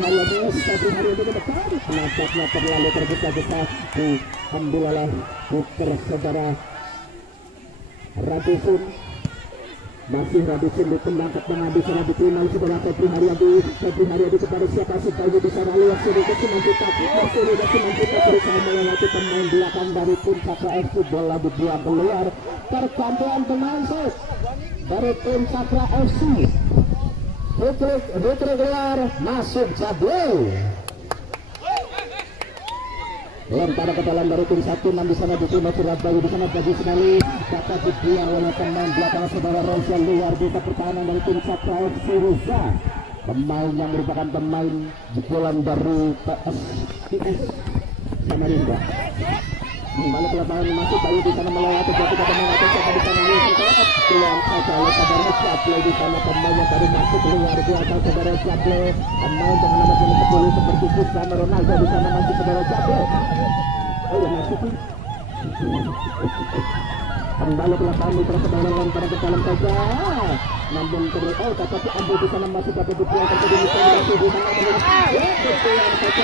Haryadi ke depan nampaknya terlalu tergesa-gesa diambil oleh puter saudara Radisun masih Radisun ditendang ke tengah di sana diterima saudara Febri Haryadi kepada siapa si Bayu di sana luar sedikit Simanjuta berusaha melewati pemain belakang dari tim Cakra FC bola dibuang keluar pergantian pemain dari tim Cakra FC Putri keluar masuk Jable lemparan ke dalam dari tim 16 di sana diterima Surabaya di sana bagus sekali dapat dibuang oleh pemain belakang saudara Reza luar biasa pertahanan dari tim Cakra FC Reza pemain yang merupakan pemain jebolan dari PSIS Samarinda kembali ke lapangan masuk Bayu di sana melewati jatuh ke pemain atau siapa di sana keluar saja oleh saudara Jable di sana pemain yang baru masuk luar biasa saudara Jable pemain dengan nomor 10 seperti Cristiano Ronaldo di sana masih saudara Jable masuk kembali ke lapangan di saudara lemparan ke dalam saja namun tapi ambil di sana masih dapat dibuang terjadi di sana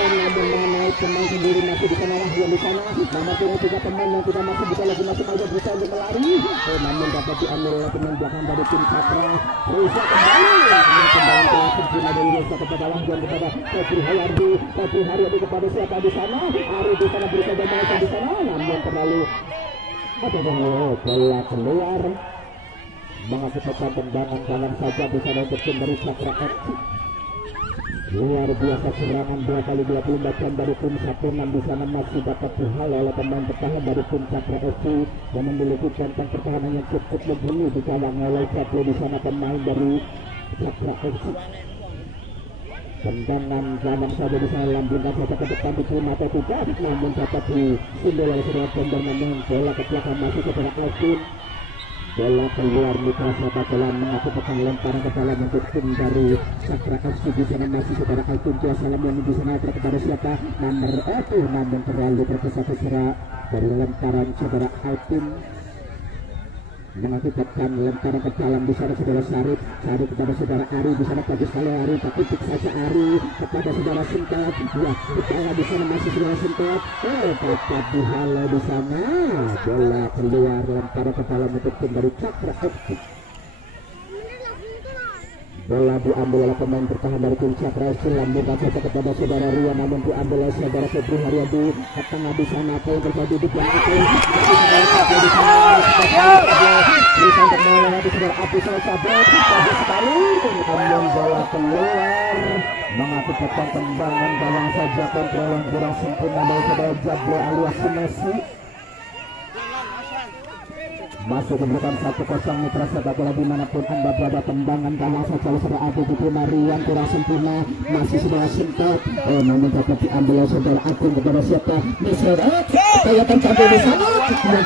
namun mana pemain sendiri masih di sana yang di sana nomor 3 pemain yang tidak masih bisa lagi masuk aja berusaha untuk melari namun dapat diambil oleh pemain belakang dari tim Cakra Reza kembali ke sempurna dari Reza kepada Wahyan kepada Febri Haryadi kepada siapa di sana Ari di sana berusaha bermain di sana namun terlalu bola keluar mengakibatkan tendangan dalam saja di sana untuk tim dari Cakra FC luar biasa serangan 2x24 jam dari tim 16 di sana masih dapat dihalau oleh pemain bertahan dari tim Cakra FC yang memiliki centang pertahanan yang cukup mumpuni dikawal oleh Jable di sana pemain dari Cakra FC tendangan dalam saja di sana lambungkan saja ke depan diterima atau tidak namun dapat disundul oleh saudara Bender namun bola ke belakang masuk kepada Alvin bola keluar Mitra Sabatola mengakibatkan lemparan ke dalam untuk tim dari Cakra FC di sana masih saudara Alvin Salam yang di sana kepada siapa nomor namun terlalu tergesa-gesa dari lemparan saudara Alvin mengakibatkan lemparan ke dalam di sana saudara Sarip kepada saudara Ari di sana bagus sekali Ari, tapi tik saja Ari kepada saudara Sentot, ya kepala di sana masih saudara Sentot, dapat dihalau di sana, bola keluar lemparan ke dalam untuk tim dari Cakra FC. Bola diambil oleh pemain bertahan dari tim Cakra FC, lambungkan saja kepada saudara Rian, namun diambil oleh saudara Febri Haryadi ke tengah di sana. Apa yang terjadi di belakang itu? Bisa untuk melewati saudara Abu Sabret, bagus sekali, kemudian bola keluar mengakibatkan tendangan gawang saja, kontrol yang kurang sempurna dari saudara Jablo alias Messi. Masih diberikan 1-0 mitra sepak bola dimanapun anda berada, tendangan gawang saja oleh saudara Abu Fikri Marian kurang sempurna, masih saudara Sentot, namun dapat diambil oleh saudara Agung kepada siapa? Misal saya tercapai di sana, dari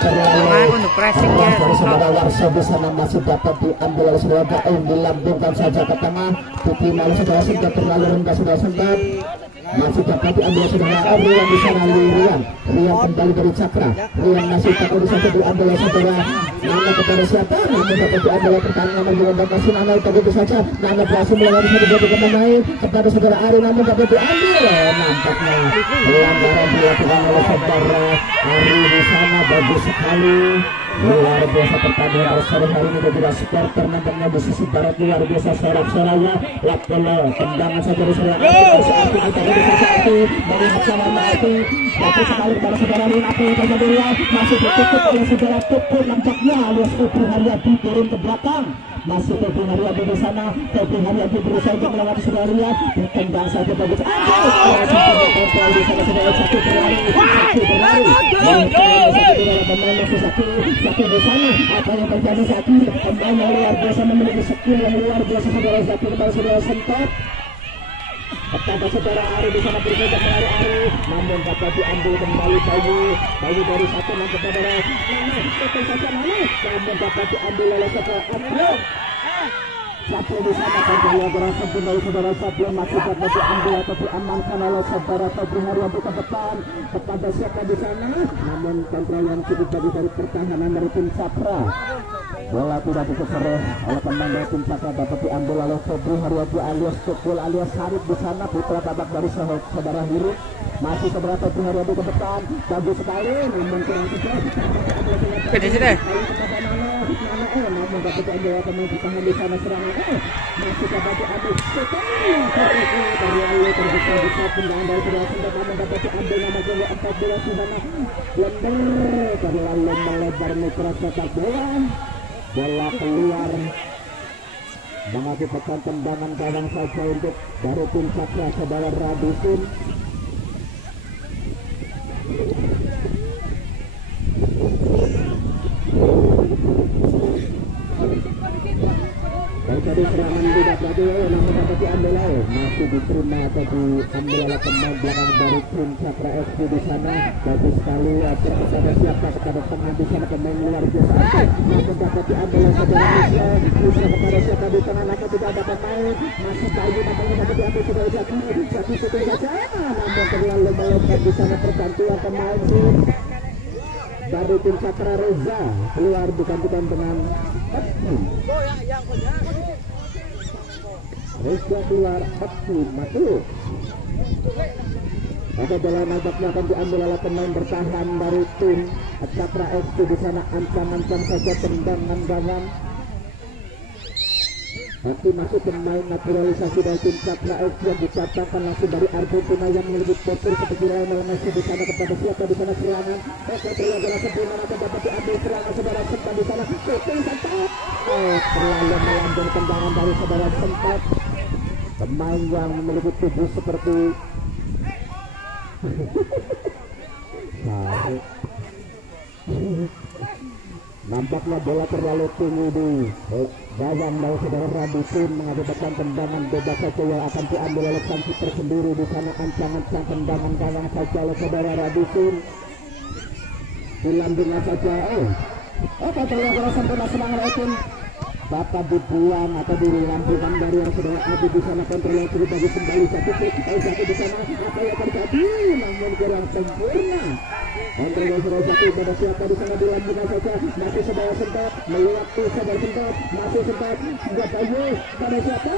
saudara Warso di sana masih dapat diambil oleh saudara Gaem, dilambungkan saja ke tengah, diterima oleh saudara Sentot, terlalu rendah saudara Sentot. Masih dapat diambil saudara Rian di sana, Rian kembali dari Cakra, Rian masih dapat diambil oleh saudara Nana kepada siapa? Nana dapat diambil pertandingan menjelang kasih Nana begitu saja. Nana berhasil melewati satu dua pemain kepada saudara Ari, namun dapat diambil. Nampaknya pelanggaran dilakukan oleh saudara Ari di sana, bagus sekali. Luar biasa pertandingan pada sore hari ini, dan juga supporter nampaknya di sisi barat luar biasa sorak-soranya. Lapolo tendangan saja dari saudara Ari, kita dari Sati melihat sama Mati, bagus sekali kepada saudara Rinati, kemudian masih ditutup oleh saudara Tukul, nampaknya alias Febri Haryadi turun ke belakang. Masih Febri Haryadi di sana, Febri Haryadi berusaha untuk melewati saudara Rian, ditendang saja bagus. Di sana saudara Sati berlari, Saki di sana, apa yang terjadi Saki? Pemain yang luar biasa memiliki skill yang luar biasa saudara Saki kepada saudara Sentot. Kepada saudara Ari di sana berusaha melari Ari, namun dapat diambil kembali Bayu dari satu langkah kepada Nana, betul saja Nana, namun dapat diambil oleh saudara Abdul. Satu di sana kontrol kurang sempurna dari saudara Sablo, masih dapat diambil atau diamankan oleh saudara Febri Haryadi ke depan kepada siapa di sana, namun kontrol yang cukup bagus dari pertahanan dari tim Cakra. Bola tidak dicecer oleh pemain dari tim Cakra, dapat diambil oleh Febri Haryadi alias Tukul alias Sarip di sana, putra tabak dari saudara Hirup. Masih saudara Febri Haryadi ke depan, bagus sekali, namun kurang cepat. Di sini. Namun dapat diambil pemain bertahan di sana serangan. Masih dapat diambil dari Ayu, terbuka di saat tendangan dari saudara Sentot, namun dapat diambil nama gol 14 di sana. Blender terlalu melebar mitra sepak bola. Bola keluar mengakibatkan tendangan gawang saja untuk dari tim Cakra saudara Radusin. Tadi serangan tidak tadi, namun dapat diambil masih diterima atau diambil oleh pemain belakang dari tim Cakra FC di sana. Bagus sekali kepada siapa, kepada tengah di sana, pemain luar biasa, namun dapat diambil oleh saudara Isra kepada siapa di tengah, namun tidak ada pemain, masih Bayu nampaknya dapat diambil saudara Jati sudah saja, namun terlalu melompat di sana pergantian pemain tim dari tim Cakra. Reza keluar digantikan dengan Reza keluar, masuk. Maka bola nampaknya akan diambil oleh pemain bertahan dari tim Cakra FC di sana, ancam-ancam saja tendangan gawang. Tapi masuk pemain naturalisasi dari tim Cakra FC yang dicatatan langsung dari Argentina yang memiliki postur seperti Lionel Messi di sana, kepada siapa di sana serangan. Terlalu sempurna, maka dapat diambil serangan saudara Sentot di sana. Terlalu melambung tendangan dari saudara Sentot. Pemain yang memiliki tubuh seperti nampaknya bola terlalu tinggi di gawang dari saudara Radusin, mengakibatkan tendangan bebas saja yang akan diambil oleh sang kiper sendiri di sana. Ancang-ancang tendangan gawang saja oleh saudara Radusin, dilambungnya saja. Kalau sempurna serangan oleh tim dapat dibuang atau dilampirkan dari yang sedang ada di sana. Kontrol yang cukup bagus kembali satu di sana. Apa yang terjadi? Namun kurang sempurna. Kontrol yang sudah satu pada siapa di sana dilanjutkan saja. Masih sedang sempat melihat sadar sempat masih sempat buat ayo pada siapa?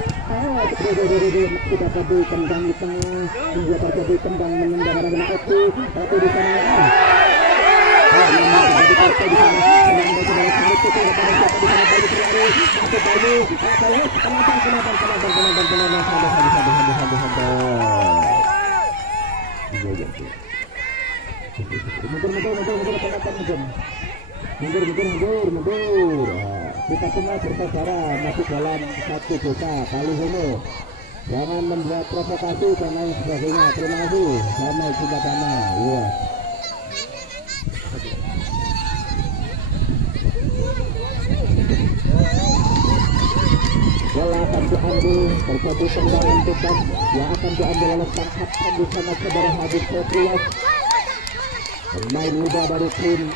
Kita tadi tendang di tengah hingga terjadi tendang mengendara dengan Oki di sana. Mundur. Kita semua bersaudara masih dalam satu desa kali ini. Jangan membuat provokasi dan lain sebagainya. Terima kasih. Damai kita damai. Iya. Bola akan diambil, terjadi tendangan bebas yang akan diambil oleh sang kapten di sana saudara Habib Sofiyah. Pemain muda dari tim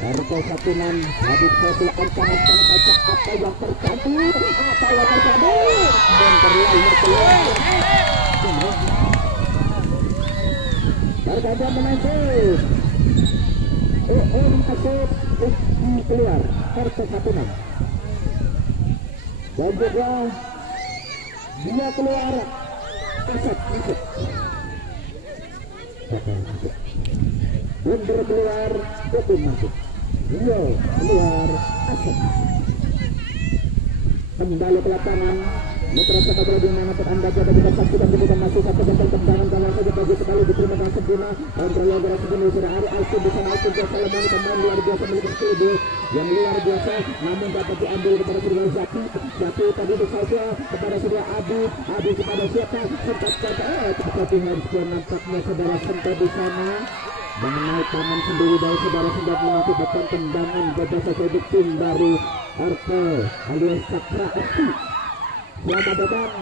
RT 16 Habib Sofiyah ancang-ancang acak apa yang terjadi? Dan terlalu berganda menangkis. Kasut keluar RT 16. Dan juga dia keluar Asep Mundur keluar Betul masuk dia keluar Asep kembali ke lapangan Mitra sepak bola dimanapun anda berada kita saksikan kemudian masuk satu gol tendangan kalau saja bagus sekali diterima dengan sempurna kontrol yang berat sempurna sudah Ari Alvin di sana Alvin biasa lemah pemain luar biasa memiliki skill yang luar biasa namun dapat diambil kepada Surya Zaki tadi itu saja kepada Surya Adi kepada siapa sempat seperti handphone nampaknya saudara sempat di sana mengenai tangan sendiri dari saudara sempat mengakibatkan tendangan bebas saja di tim dari RT alias Cakra FC. Selamat datang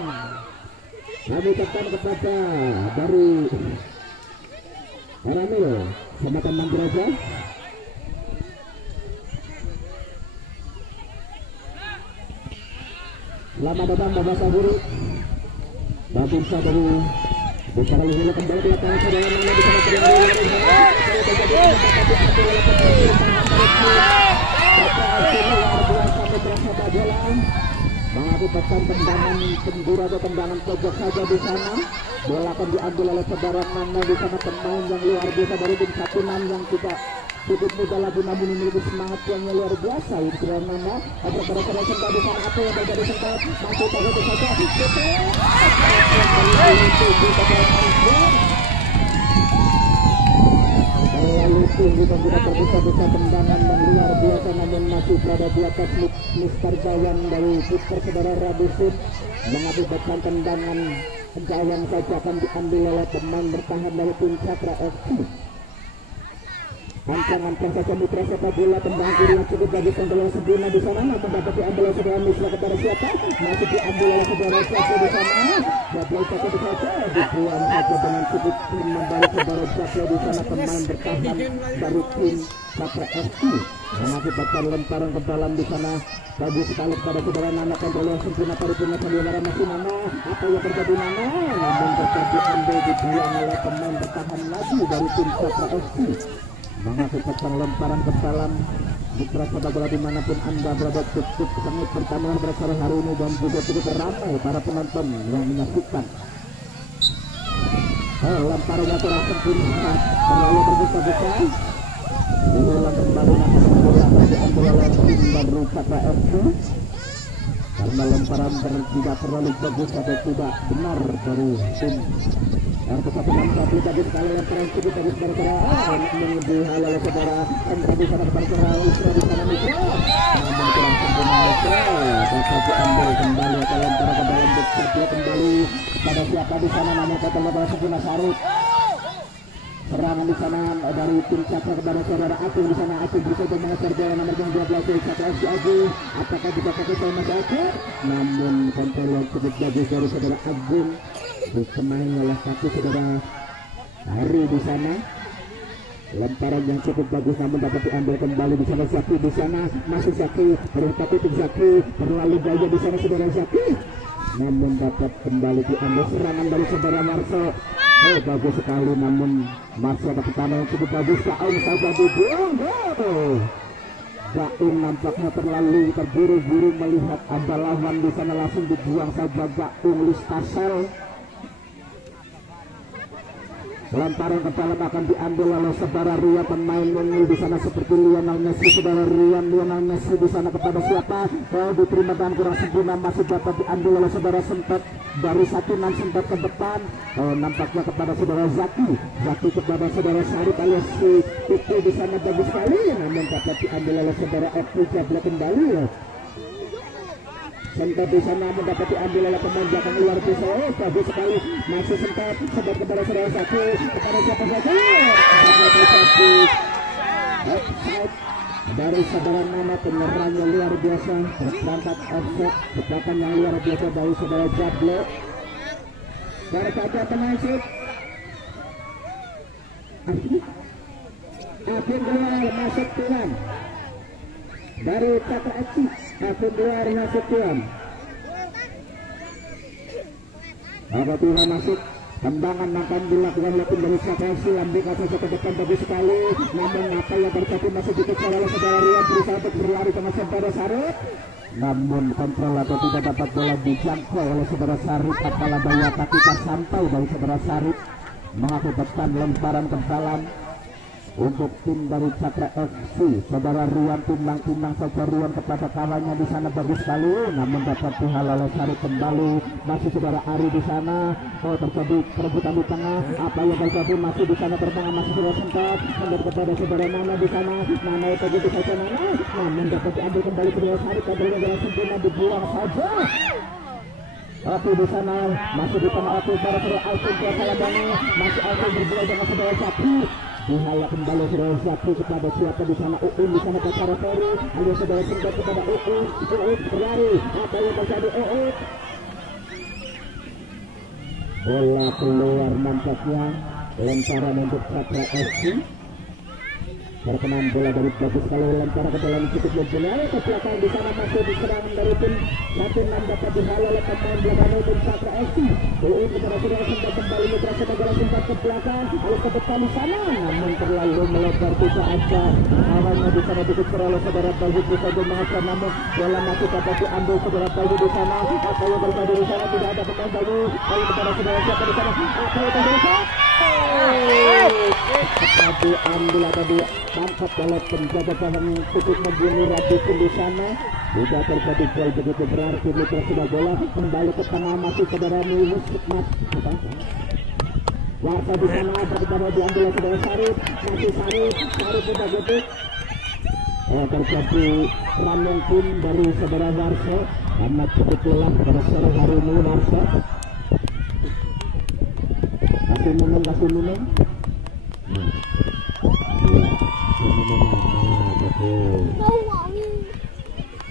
kami ucapkan kepada dari Ramil Kecamatan Manggiraja. Selamat datang Bapak Saburi Babinsa dari Bukan lalu kembali ke lapangan saudara mana bisa mengakibatkan tendangan penjuru atau tendangan pojok saja di sana. Bola akan diambil oleh saudara Nana di sana pemain yang luar biasa dari tim 16 yang tidak cukup muda lagi namun memiliki semangat yang luar biasa. Indra Nana ada pada saudara sempat di sana apa yang terjadi sempat masuk saja di sana. Lalu tinggi dan tidak terpisah-pisah tendangan yang luar biasa namun masih berada di atas Mister Jayan dari putar saudara Radusin mengakibatkan tendangan Jayan saja akan diambil oleh pemain bertahan dari tim Cakra FC. Rancangan proses mitra sepak bola tendang kiri yang cukup bagus kontrol sempurna di sana namun dapat diambil oleh saudara Misra kepada siapa? Masih diambil oleh saudara Jaki di sana. Jaki satu saja dibuang saja dengan cukup membalik saudara Jaki di sana pemain bertahan dari tim Cakra FC mengakibatkan lemparan ke dalam di sana. Bagus sekali kepada saudara Nana kontrol yang sempurna paripurna sandiwara masih Nana. Apa yang terjadi Nana? Namun dapat diambil dibuang oleh pemain bertahan lagi dari tim Cakra FC. Mengakibatkan lemparan ke dalam. Mitra sepak bola dimanapun anda berada cukup sengit pertandingan pada sore hari ini dan juga cukup ramai para penonton yang menyaksikan. Lemparannya kurang sempurna terlalu tergesa-gesa. Diulang kembali namun bola diambil oleh tim baru Cakra FC karena lemparan tidak terlalu bagus atau tidak benar dari tim RT 16 tapi bagus sekali lemparan cukup bagus dari saudara menuju hal oleh saudara Endra di sana kepada saudara Isra di sana Mitra namun kurang sempurna Mitra dapat diambil kembali atau lemparan ke dalam dia kembali pada siapa di sana namun kata lemparan sempurna Sarut. Serangan di sana dari tim Cakra kepada saudara Agung di sana. Agung bisa mengejar bola nomor 12 Cakra FC Agung. Apakah bisa pakai saya masih Agung? Namun kontrol yang cukup bagus dari saudara Agung disemain oleh kaki saudara Hari di sana. Lemparan yang cukup bagus namun dapat diambil kembali di sana Zaki, di sana masih Zaki, bertakuti Zaki, terlalu gaya di sana saudara Zaki, namun dapat kembali diambil serangan dari saudara Marso. Oh bagus sekali namun Marso dapat tanah yang cukup bagus. Kaum saja dibuang. Gaung nampaknya terlalu terburu-buru melihat ada lawan di sana, langsung dibuang saja Gaung Listasel. Lemparan ke dalam akan diambil oleh saudara Rian, pemain mungil di sana seperti Lionel Messi. Saudara Lionel Messi di sana kepada siapa? Oh, diterima dengan kurang sempurna, masih dapat diambil oleh saudara Sempat dari 1-6 Sempat ke depan. Oh, nampaknya kepada saudara Zaki kepada saudara Sarip alias si itu di sana bagus sekali, namun dapat diambil oleh saudara Eki Jabla kembali. Sempat di sana mendapat diambil oleh pemain belakang luar biasa. Oh bagus sekali, masih sempat kepada saudara Zaki, kepada siapa saja dari saudara Nana, penyerangnya luar biasa, terperangkap offset, tebakan yang luar biasa dari saudara Jablo. Dari saja pemain shoot Akhir keluar masuk Tuhan dari Cakra FC. Akhir keluar masuk Tuhan. Apabila masuk, tendangan akan dilakukan oleh tim dari Cakra FC. Lambing ke depan bagus sekali, namun apa yang terjadi masih dikejar oleh saudara Rian, berusaha untuk berlari dengan saudara Sarip, namun kontrol atau tidak dapat bola dijangkau oleh saudara Sarip. Kepala daya kaki sampai dari saudara Sarip mengakibatkan lemparan ke dalam untuk tim dari Cakra FC. Saudara Rian timbang-timbang saja Rian kepada kawannya di sana bagus sekali, namun dapat dihalau oleh Sarip kembali. Masih saudara Ari di sana. Oh terjadi perebutan di tengah. Apa yang terjadi masih di sana bertengah, masih saudara Sempat mendapat kepada saudara Nana di sana. Nana itu begitu saja Nana, namun dapat diambil kembali saudara Sarip. Kembali dengan sempurna dibuang saja. Oke di sana masih di tengah Oke para saudara Alvin Salabani, masih Alvin berbola dengan saudara Zaki. Dihalau kembali saudara Zaki kepada siapa di sana? Uun di sana ke Cara Ferry, alias saudara Sempat kepada Uun berlari. Apa yang terjadi Uun? Bola keluar nampaknya, lemparan untuk Cakra FC. Perkenaan bola dari bagus sekali, lemparan ke dalam cukup mempunyai ke belakang di sana masih diserang dari tim 1-6 dapat dihalau oleh pemain belakang tim Cakra FC. Uun kepada saudara Sempat kembali mitra saudara Sempat ke belakang, lalu ke depan di sana, namun terlalu melebar tidak ada. Awalnya di sana dikejar oleh saudara Bayu bisa mengajar, namun bola masih dapat diambil saudara Bayu di sana. Apa yang terjadi di sana? Tidak ada pemain Bayu. Lalu kepada saudara siapa di sana? Apa yang terjadi? Tadi ambil tadi tangkap oleh penjaga gawang yang cukup membunuh Raditya di sana. Tidak terjadi gol begitu berarti mitra sudah bola kembali ke tengah, masih saudara Nilus Mas. Warsa di sana berbicara diambil oleh saudara Sarip, masih Sarip sudah getuk. Terjadi ramon pun dari saudara Warsa karena cukup lelah pada sore hari ini. Warsa kasih minum.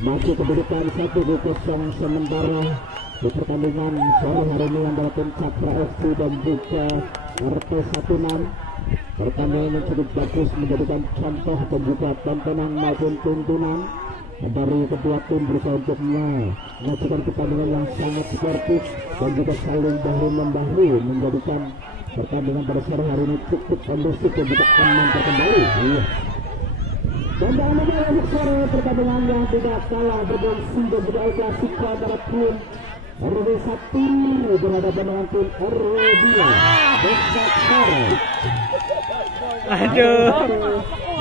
Masih kedudukan 1-0 sementara di pertandingan sore hari ini antara tim Cakra FC dan juga RT 16. Pertandingan yang cukup bagus menjadikan contoh pembuka tontonan maupun tuntunan dari kedua tim berusaha untuk menyajikan pertandingan yang sangat sportif dan juga saling bahu-membahu menjadikan pertandingan pada sore hari ini cukup kondusif dan juga aman terkendali. Dan jangan lupa untuk sore pertandingan yang tidak kalah bergengsi dan juga El Clasico antara tim RW 1 berhadapan dengan tim RW 2 besok sore.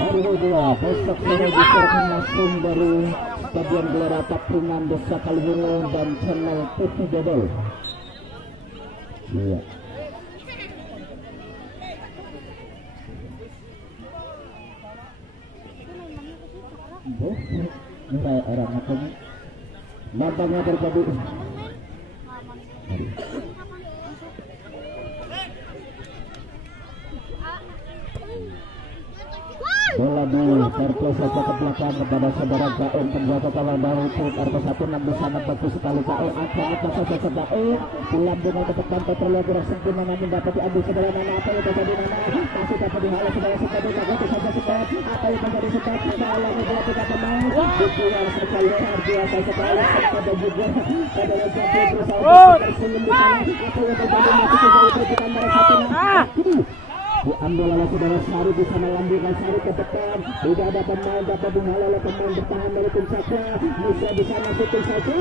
RW 2 besok sore disiarkan langsung dari Stadion Gelora Tapungan Desa Kaliwungu dan channel TV Jadol. Iya. Ini orang apa ini? Nampaknya terjadi. Bola di terpleset ke belakang kepada saudara Gaon penjaga kawan baru untuk RT 16 di sana bagus sekali Gaon akhirnya saja Gaon pulang dengan ke depan terlalu kurang sempurna namun dapat diambil saudara mana apa yang terjadi mana masih dapat dihalau saudara sekali bagus saja sekat apa yang terjadi sekat malah dilakukan pemain dijual sekali luar biasa sekali pada juga saudara Jati berusaha tersenyum di sana apa yang terjadi masih saja berikan dari satu diambil oleh saudara Sari di sana lambungkan Sari ke depan tidak ada pemain dapat dihalau oleh pemain bertahan dari tim Cakra bisa di sana syuting saja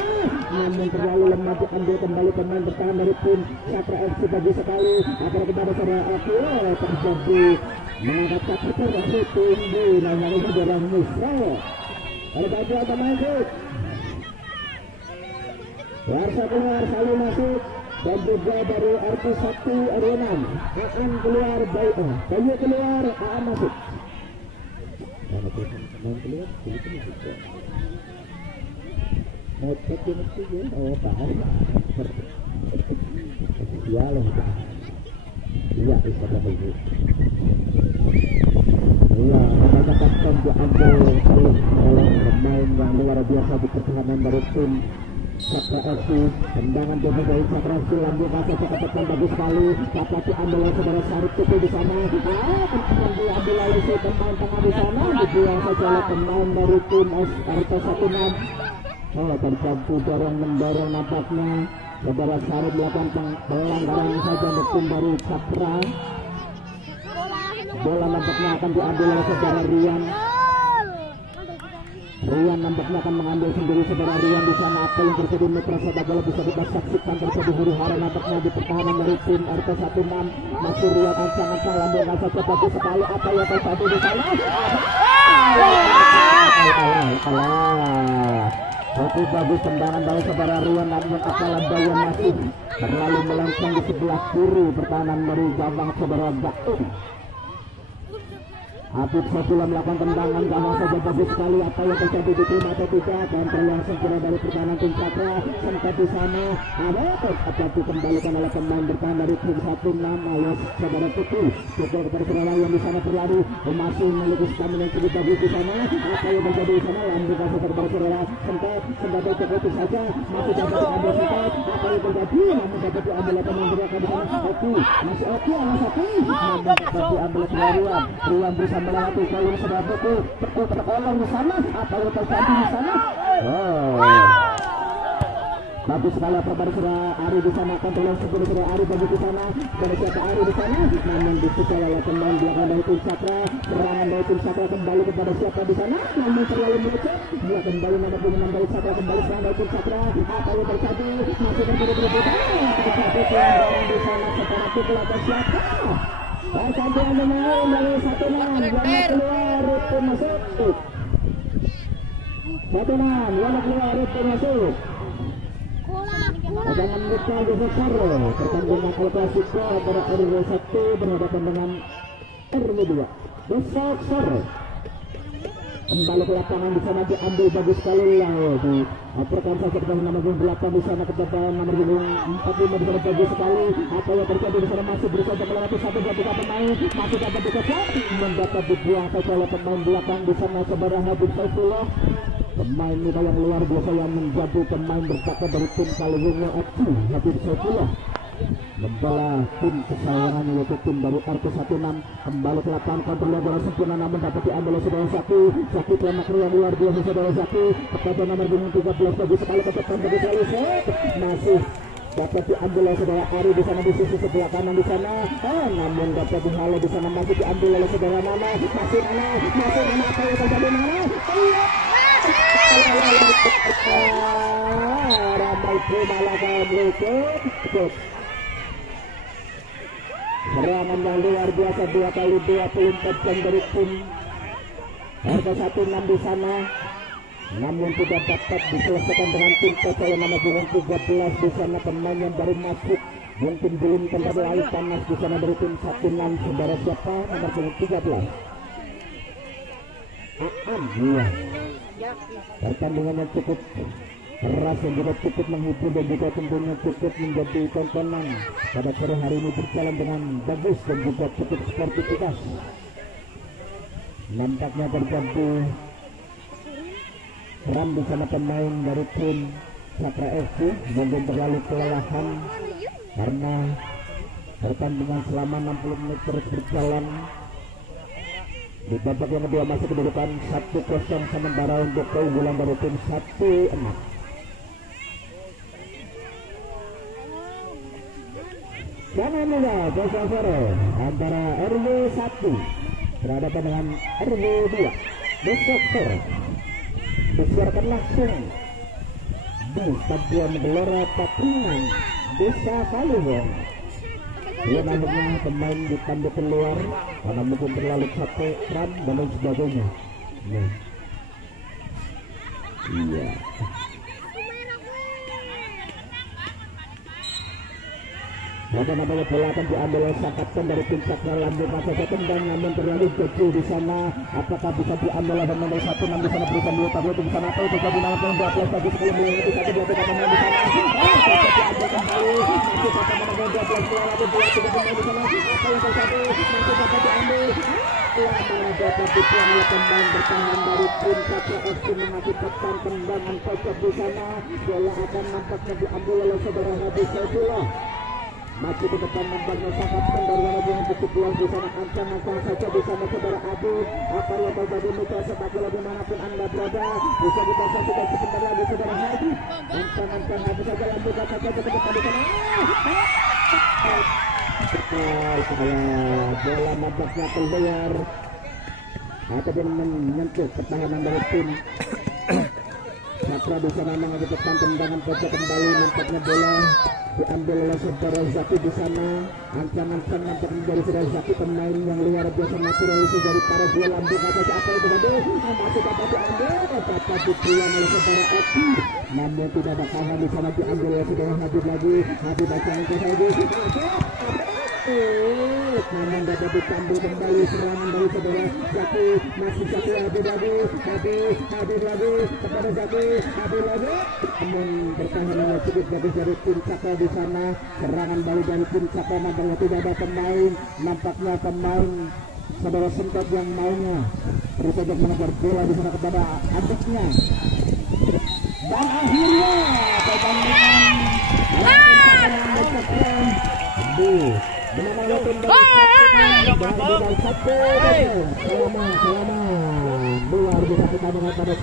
namun terlalu lemah diambil kembali pemain bertahan dari tim Cakra FC bagus sekali agar kepada saudara Akila terjadi mengangkat kaki terlalu tinggi namanya saudara Musra ada bagian pemain Warsa keluar selalu masuk dan juga dari RT 1 RW 6 akan keluar Bayu keluar akan masuk mana tuh mau keluar itu masuk mau cek ini sih ya oh paham ya lah iya bisa dapat itu iya ada kapten diambil oleh pemain yang luar biasa di pertahanan dari tim Cakra FC tendangan dari Cakra FC lambung kasih kecepatan bagus sekali dapat diambil oleh saudara Sarip Tuku di sana tendangan diambil oleh si pemain tengah di sana dibuang saja oleh pemain dari tim RT 16 terjadi dorong mendorong nampaknya saudara Sarip melakukan pelanggaran saja untuk tim dari Cakra bola nampaknya akan diambil oleh saudara Rian nampaknya akan mengambil sendiri saudara Rian di sana apa yang terjadi mitra sepak bola bisa kita saksikan terjadi huru-hara nampaknya di pertahanan dari tim RT 16 masih Rian ancang-ancang lambung kasar bagus sekali apa yang terjadi di sana Oke bagus tendangan dari saudara Rian namun kepala Bayan masih terlalu melenceng di sebelah kiri pertahanan dari gawang saudara Gaon Habib Sofila melakukan tendangan gawang saja bagus sekali apa yang terjadi di tim atau tidak dan terlihat segera dari pertahanan tim Cakra sempat di sana ada terjadi kembalikan oleh pemain bertahan dari tim 16 alias saudara Tuku pukul kepada saudara yang di sana berlari masih memiliki stamina yang cukup bagus di sana apa yang terjadi di sana lambung kasih kepada saudara sempat cukup saja masih dapat diambil sempat apa yang terjadi namun dapat diambil oleh pemain bertahan di sana masih oke alas satu namun dapat diambil oleh Rian bisa melewati jalur saudara Tuku terkolong di sana apa yang terjadi di sana bagus sekali perbaris saudara Ari di sana kontrol segera saudara Ari bagus di sana dari siapa Ari di sana namun disusul oleh pemain belakang dari tim Cakra serangan dari tim Cakra kembali kepada siapa di sana namun terlalu mengecek dia kembali nomor 26 dari Cakra kembali serangan dari tim Cakra apa yang terjadi masih terjadi tetapi pelanggaran di sana secara pukul atau siapa dan sampai yang menang dari 16 yang keluar itu masuk 16 yang keluar itu masuk Jangan lupa di besar pertandingan El Clasico antara RW 1 berhadapan dengan RW 2 besok sore kembali ke lapangan di sana diambil bagus sekali di perkan saja dengan nomor 8 di sana kepada nomor 45 di sana bagus sekali apa yang terjadi di sana masih berusaha melewati satu dua pemain masih dapat dikejar mendapat dibuang saja oleh pemain belakang di sana saudara Habib Saifullah pemain muda yang luar biasa yang menjadi pemain berbakat dari tim Kaliwungu FC Habib Saifullah membela tim kesayangan yaitu tim dari RT 16 kembali ke lapangan kontrol bola sempurna namun dapat diambil oleh saudara Zaki pelamakri yang luar biasa saudara Zaki kepada nomor 13 bagus sekali ke depan bagi Salisa masih dapat diambil oleh saudara Ari di sana di sisi sebelah kanan di sana namun dapat dihalau di sana masih diambil oleh saudara Nana masih Nana apa yang terjadi Nana ramai malah berikut serangan yang luar biasa 2 kali 24 jam dari tim RT 16 di sana namun tidak dapat diselesaikan dengan tim Kota yang nomor 13 di sana pemain yang baru masuk mungkin belum terlalu panas di sana dari tim 16 saudara siapa nomor 13 pertandingan yang cukup keras yang juga cukup menghibur dan juga tentunya cukup menjadi tontonan pada sore hari ini berjalan dengan bagus dan juga cukup sportivitas nampaknya terjadi seram di sana pemain dari tim Cakra FC mungkin terlalu kelelahan karena pertandingan selama 60 menit terus berjalan. Di babak yang kedua masih kedudukan 1-0 sementara untuk keunggulan dari tim 16. Jangan lupa sore antara RW 1 berhadapan dengan RW 2 besok sore disiarkan langsung di Stadion Gelora Patungan Desa Kaliwong. Dia nampaknya pemain dipandu keluar karena mungkin terlalu capek, kram dan lain sebagainya. Nah, iya. Bagaimana bola akan diambil oleh Sakatkan dari tim Cakra lanjut masa tendang namun terlalu kecil di sana. Apakah bisa diambil oleh nomor 1 namun di sana berikan dulu tablet di sana apa itu jadi nama pemain 12 lagi 10 menit itu satu dua tiga pemain di sana. Diambil kembali masih satu nomor 12 keluar lagi bola tiga pemain di sana. Kalau satu masih dapat diambil. Malah dapat dipuang oleh pemain bertahan dari tim Cakra FC mengakibatkan tendangan kocok di sana. Bola akan nampaknya diambil oleh saudara Habib Saifullah. Masih di depan nampaknya Sakatkan dari mana dengan cukup luas di sana ancang-ancang saja di sana saudara Abu. Apa yang terjadi Mika sepak bola dimanapun anda berada bisa kita saksikan sebentar lagi saudara Haji. Ancang-ancang Haji saja lanjutkan saja ke depan di sana. Bola nampaknya keluar ataupun menyentuh pertahanan dari tim Cakra di sana mengakibatkan tendangan pojok kembali. Nampaknya bola diambil oleh saudara Zaki di sana. Ancang-ancang nampaknya dari saudara Zaki pemain yang luar biasa naturalis dari para dua lambung atas apa itu tadi masih dapat diambil dapat dipulang oleh saudara Eki namun tidak ada kawan di sana diambil oleh saudara Habib lagi. Habib ancang-ancang lagi namun dapat ditambah kembali serangan dari saudara Zaki. Masih Zaki Habib lagi Habib lagi kepada Zaki Habib lagi namun bertahan cukup bagus dari tim Cakra di sana. Serangan balik dari tim Cakra nampaknya tidak ada pemain. Nampaknya pemain saudara Sentot yang maunya terus untuk mengejar bola di sana kepada adiknya. Dan akhirnya pertandingan luar biasa pertandingan pada